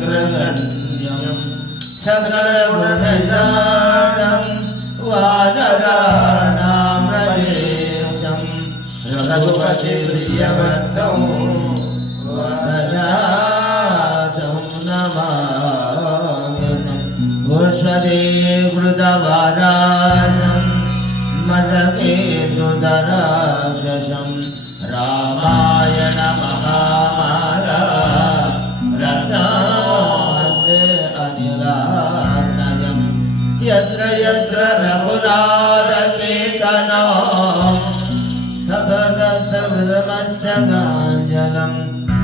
ధనుజవనకుచానాగ్రగణ్యం సకలగుణజానం వాదరాణాం రజేశం రఘుపతి ప్రియవర్తం వదజాతం నమామ్యహం భూష్మదే కృతవారాశం మదకేతుదరాక్షసం రామాయణ మహామారా రత్నావతే అనిలార్ణయం యత్ర యత్ర రఘునాథకీర్తనో సగదత్తమస్తకాంజలం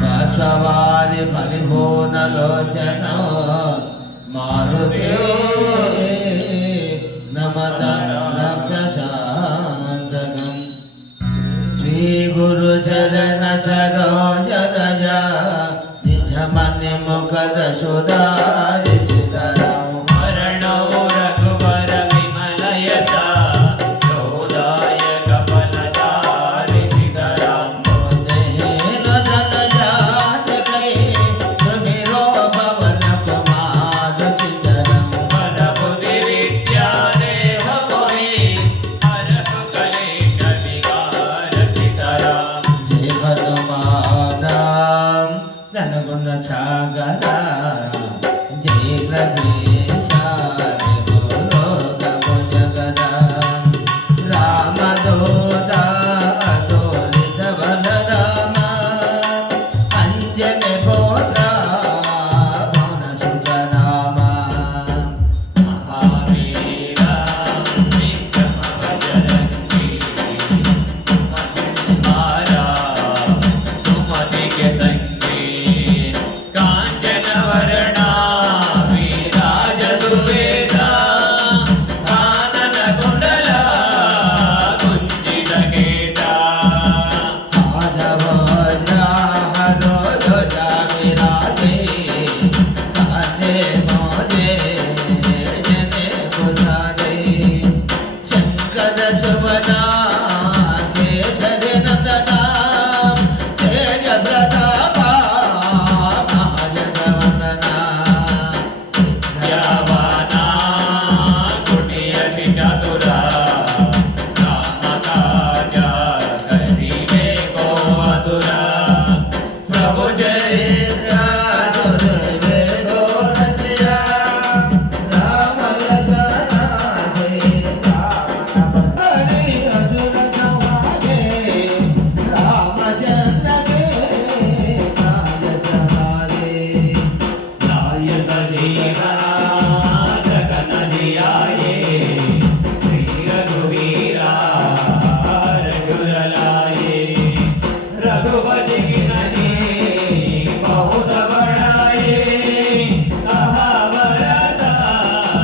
కాశవాలి పరిభూర్ణలోచనో మారుతే నమత రక్షసాంతకం శ్రీ గురు చరణ సరోజరజ నిజమన్య ముఖర సుధారిసిదరం మరణో రఘువర విమలయస లోదాయక ఫలదారి సిదరం దేహేన జనజాతకై సుమిరో భవన కుమార చితరం బలబుద్ధి విద్యా దేవ మోహి హరతు కలేశ వికార సిదరం జీవనుమాదాం ధనగుణ సాగర జయ ప్రవేశ జగద రామదోద తోలిత బలరామ అంజన గోత్ర భవన సుతరామ మహావీర విక్రమవజరంతి మారా సుమతికే సంగే కాంచన వర్ణా విరాజ సువేశ కానన కుండల కుంజిత కేశ శంకర సువనా కేశరి నందనా తేజ ప్రతాప మహాజగవందనా యావానా కుటియతి చతురా రామకాజ కరివే కో అదురా ప్రభు చరిత్ర నాయక దేవా జగన జియాయే శ్రీ రఘువీరా రఘులలాయే రఘుపతి की नहीं बहुत बड़ाए कहा बरता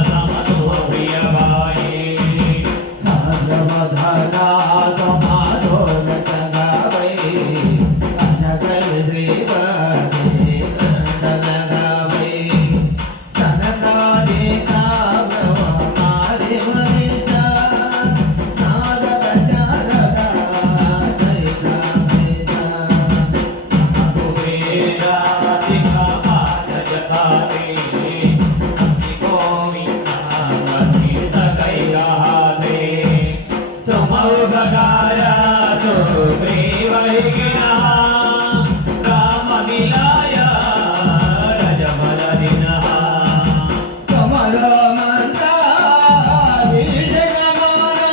समतो प्रिय भाई राम मिलाया रजमल दिनः कमल मंदा विजयमाना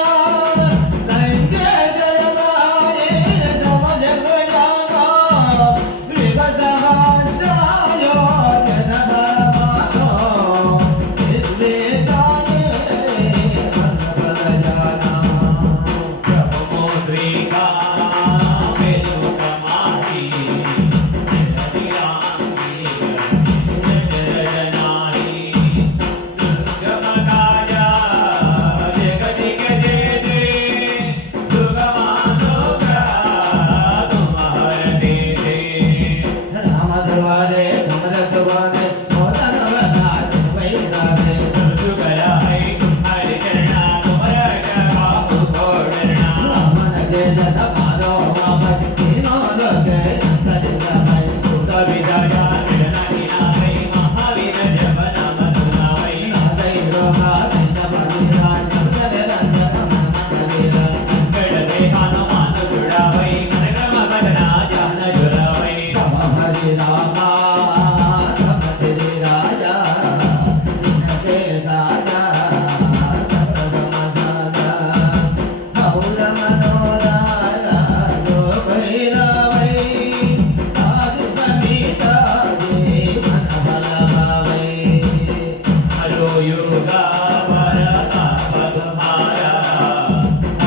युगा भरता पदभारा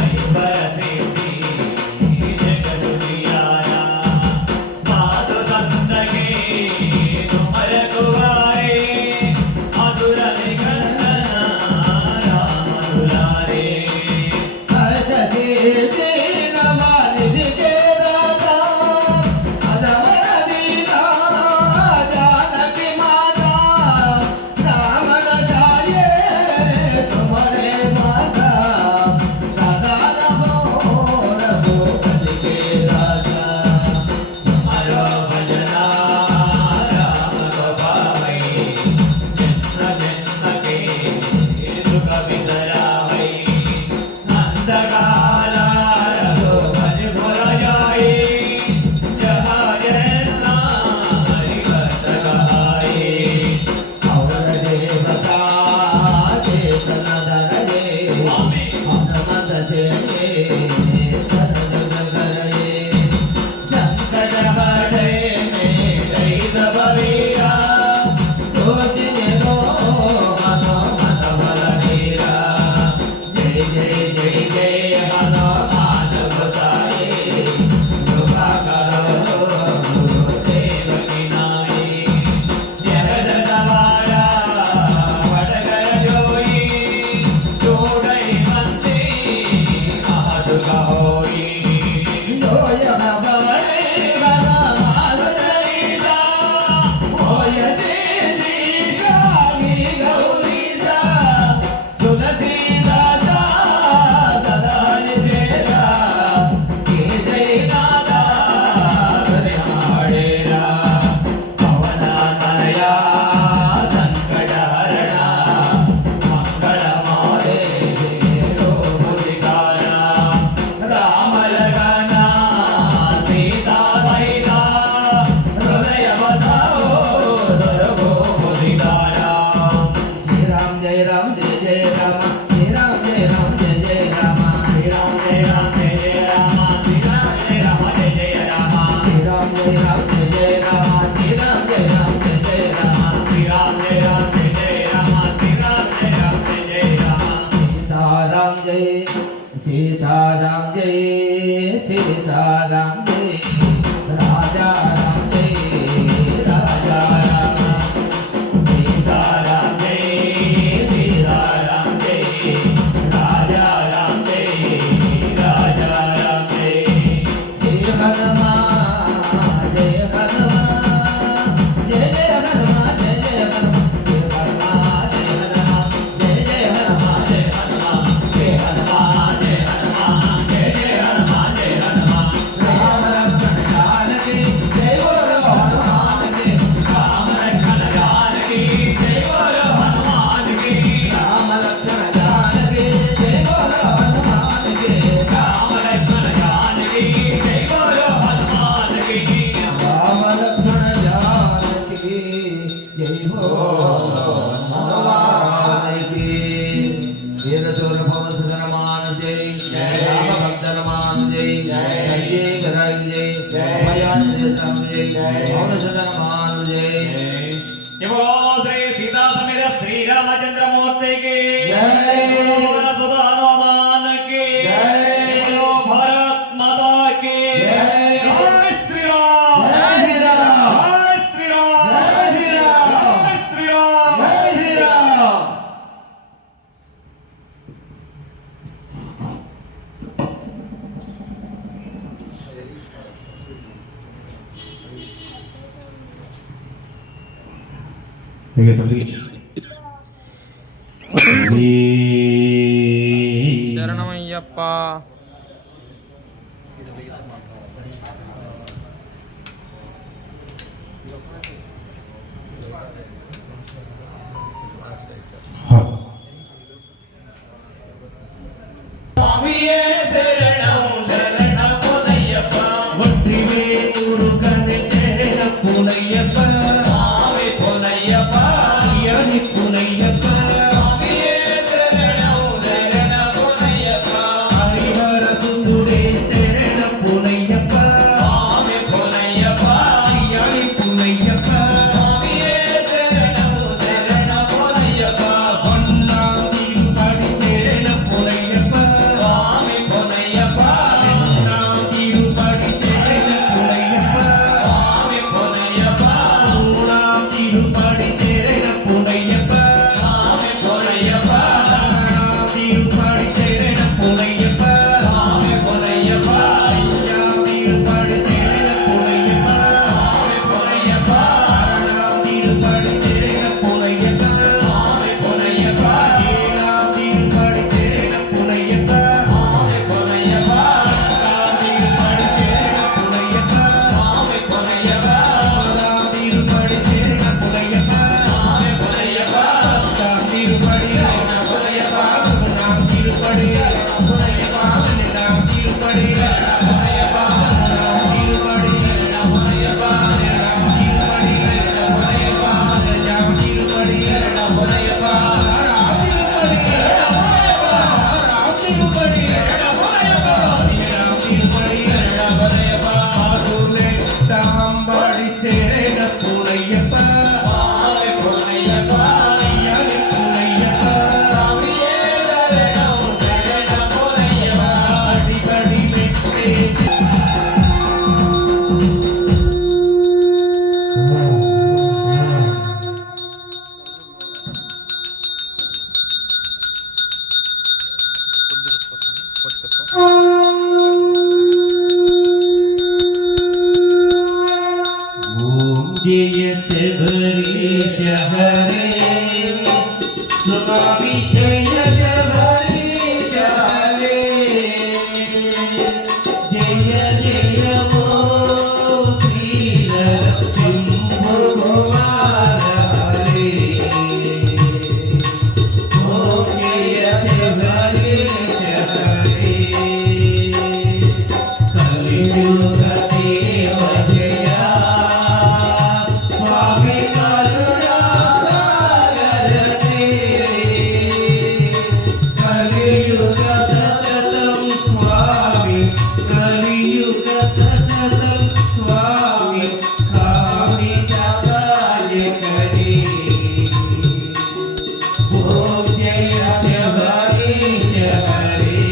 ऐबर सिद्धि जग दुनियारा साधु संत के तुमर गुआए मधुर निकलना राम दुलारे हर सिद्धि नवानिधि के दाता अजमर दीना जानकी माता राम रसाये तुम्हारे माता सदा रहो रघुपति के राजा तुम्हारो भजना राम को पावै जन्म जन्म के दुख बिसरावै नंदगाला रघुपति भुल जाए जहाँ जन्म हरि भक्त कहाए और देवता देश नदरे हनुमत से सरज गगरे संकट हटे में गई सब वीरा दोषिने रो मनो मत बलवीरा जय जय जय जय हनुमान गोसाई कृपा करो गुरुदेव की नाई जगत सवारा वटकर जोई जोड़ई मंते महासुख होई लोय भवने बला मालईसा होय सिद्धीसा मी गौरीसा तुलसीदासा सदा निसेरा के जय नादा हरियाणेरा पवना तनया संकट हरणा मंगल मोरे रोधिकारा राम लगना सीता सहिता हृदय बसाओ सर्वो मुदितारा श्री राम जय राम जय जय राम श्री राम जय राम जय जय राम श्री राम जय राम जय जय राम श्री राम जय राम जय जय राम श्री राम जय राम जय जय राम श्री राम जय राम जय जय राम श्री राम जय राम जय जय राम श्री राम जय राम जय जय राम सीताराम जय सीताराम जय राजा राम जय राजा राम सीताराम जय सीताराम जय राजा राम जय राजा राम जय जय हनुमान जय हनुमान जय जय हनुमान जय जय हनुमान जय हनुमान जय हनुमान जय हनुमान जय हनुमान जय हनुमान जय जय हनुमान जय हनुमान राम लक्ष्मण जानकी जय बोलो हनुमान की राम लक्ष्मण जानकी जय बोलो हनुमान की राम लक्ष्मण जानकी जय बोलो हनुमान की राम लक्ष्मण जानकी जय बोलो हनुमान की राम लक्ष्मण जानकी जय बोलो हनुमान की वीर शूर पवन सुत हनुमान जय जय राम भक्त हनुमान जय जय जय गराई जय भयान जय जय पवन सुत हनुमान जय जय बोलो श्री सीता समेत श्री रामचंद्र मूर्ति की जय। बोलो सुत हनुमान की जय। बोलो भारत माता की जय। जय श्री राम जय श्री राम जय श्री राम जय श्री राम जय श्री राम जय श्री राम శరణమయ్యప్ప స్వామియే శరణం శరణం పొన్నయ్యప్ప ఒట్టివేలుడు కన్నెసేన పునయ్యప్ప స్వామి పొన్నయ్యప్ప అయ్యని పునయ్యప్ప స్వామియే శరణం శరణం పొన్నయ్యప్ప హరిహర సుందుడే శరణ పునయ్యప్ప స్వామి పొన్నయ్యప్ప అయ్యని పునయ్యప్ప స్వామియే శరణం శరణం పొన్నయ్యప్ప जय शबरीश हरे स्वामी जय शबरीश हरे जय जय मो श्री नरसिंह कुमार हरे ओ जय शबरीश हरे कलियुग देव जया स्वामी करुणा सागर कलियुग सततं स्वामी कलियुग सततं स्वामी कामितकार्य करे ओम जय शबरीश हरे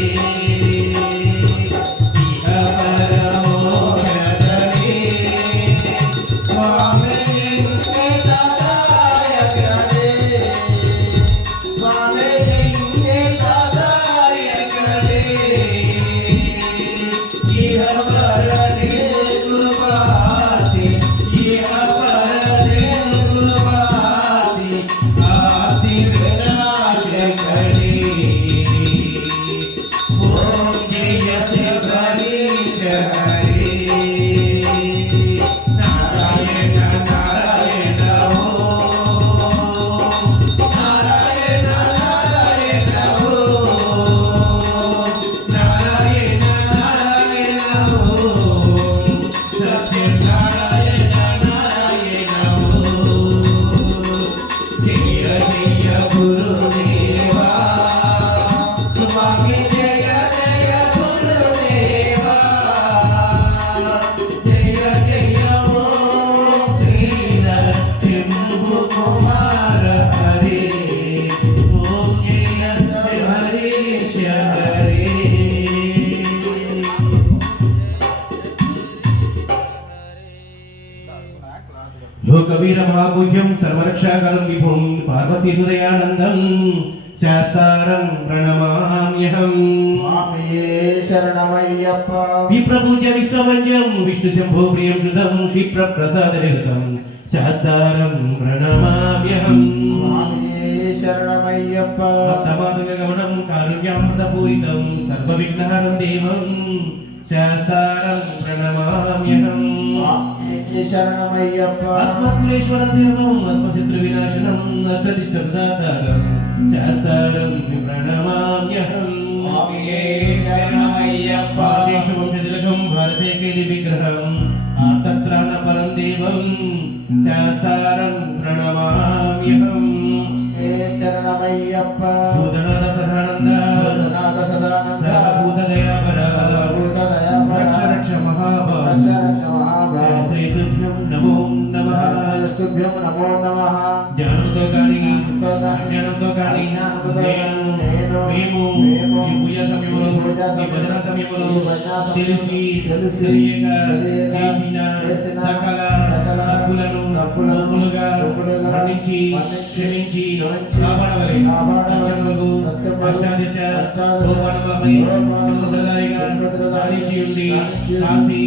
लोकवीर महापूज्यं सर्वरक्षाकरं विभुं पार्वती हृदयानन्दं शास्तारं प्रणमाम्यहम् स्वामिये शरणमय्यप्प विप्रपूज्य विश्ववन्द्यं विष्णुशम्भो प्रियं कृतं क्षिप्रप्रसादनिरतं शास्तारं प्रणमाम्यहम् स्वामिये शरणमय्यप्प भक्तमार्गगमनं कारुण्यामृतपूरितं सर्वविघ्नहरं देवं शास्तारं प्रणमाम्यहम् शरणमय्यप्प अस्मत्कुलेश्वरदेवम् अस्मशत्रुविनाशनम् अष्टदिष्टप्रदातारम् शास्तारम् प्रणमाम्यहम् स्वामिये शरणमय्यप्प देशवंशतिलकम् भारते केलिविग्रहम् आर्तत्राणपरं देवम् शास्तारम् प्रणमाम्यहम् शरणमय्यप्प भूतनाथ सदानन्द भूतनाथ सदानन्द सर्वभूतदयापर रक्ष रक्ष महाभाग श्रीतुभ्यं नमो नमः स्तुभ्यं नमो नमः జ్ఞానంతో కానీ అజ్ఞానంతో కానీ మేము ఈ పూజా సమయంలో ఈ భజన సమయంలో తెలిసి తెలియక చేసిన సకల తప్పులను తప్పులుగా మన్నించి క్షమించి కాపాడవలే సత్యములకు అష్టాదశ రూపాణములపై చంద్రధారిగా సాధించి ఉండి కాశీ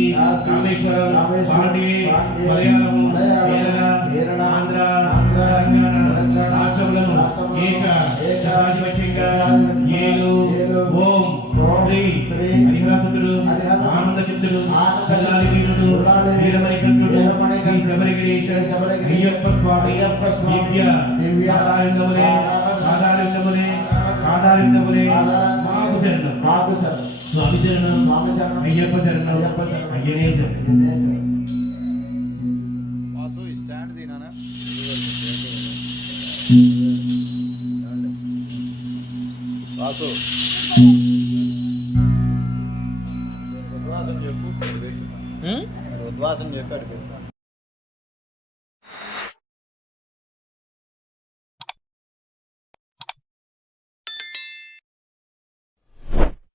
కామేశ్వరం పాండే మలయాళము కేరళ ఆంధ్ర తెలంగాణ రాష్ట్రములను ఏక సమాధిపక్షంగా ఏలు ఓం శ్రీ హరిహరాసుతుడు ఆనందచిత్తుడు కల్లాలి వీరుడు వీరమణికంఠుడు శ్రీ శబరిగిరీశ అయ్యప్ప స్వామి దివ్య ఆధారితములే మాకు శరణం స్వామి శరణం అయ్యప్ప శరణం అయ్యనే శరణం వాసు ఈ స్టాండ్ దీనానా వాసు ఉద్వాసం చెప్పు ఉద్వాసం చెప్పాడు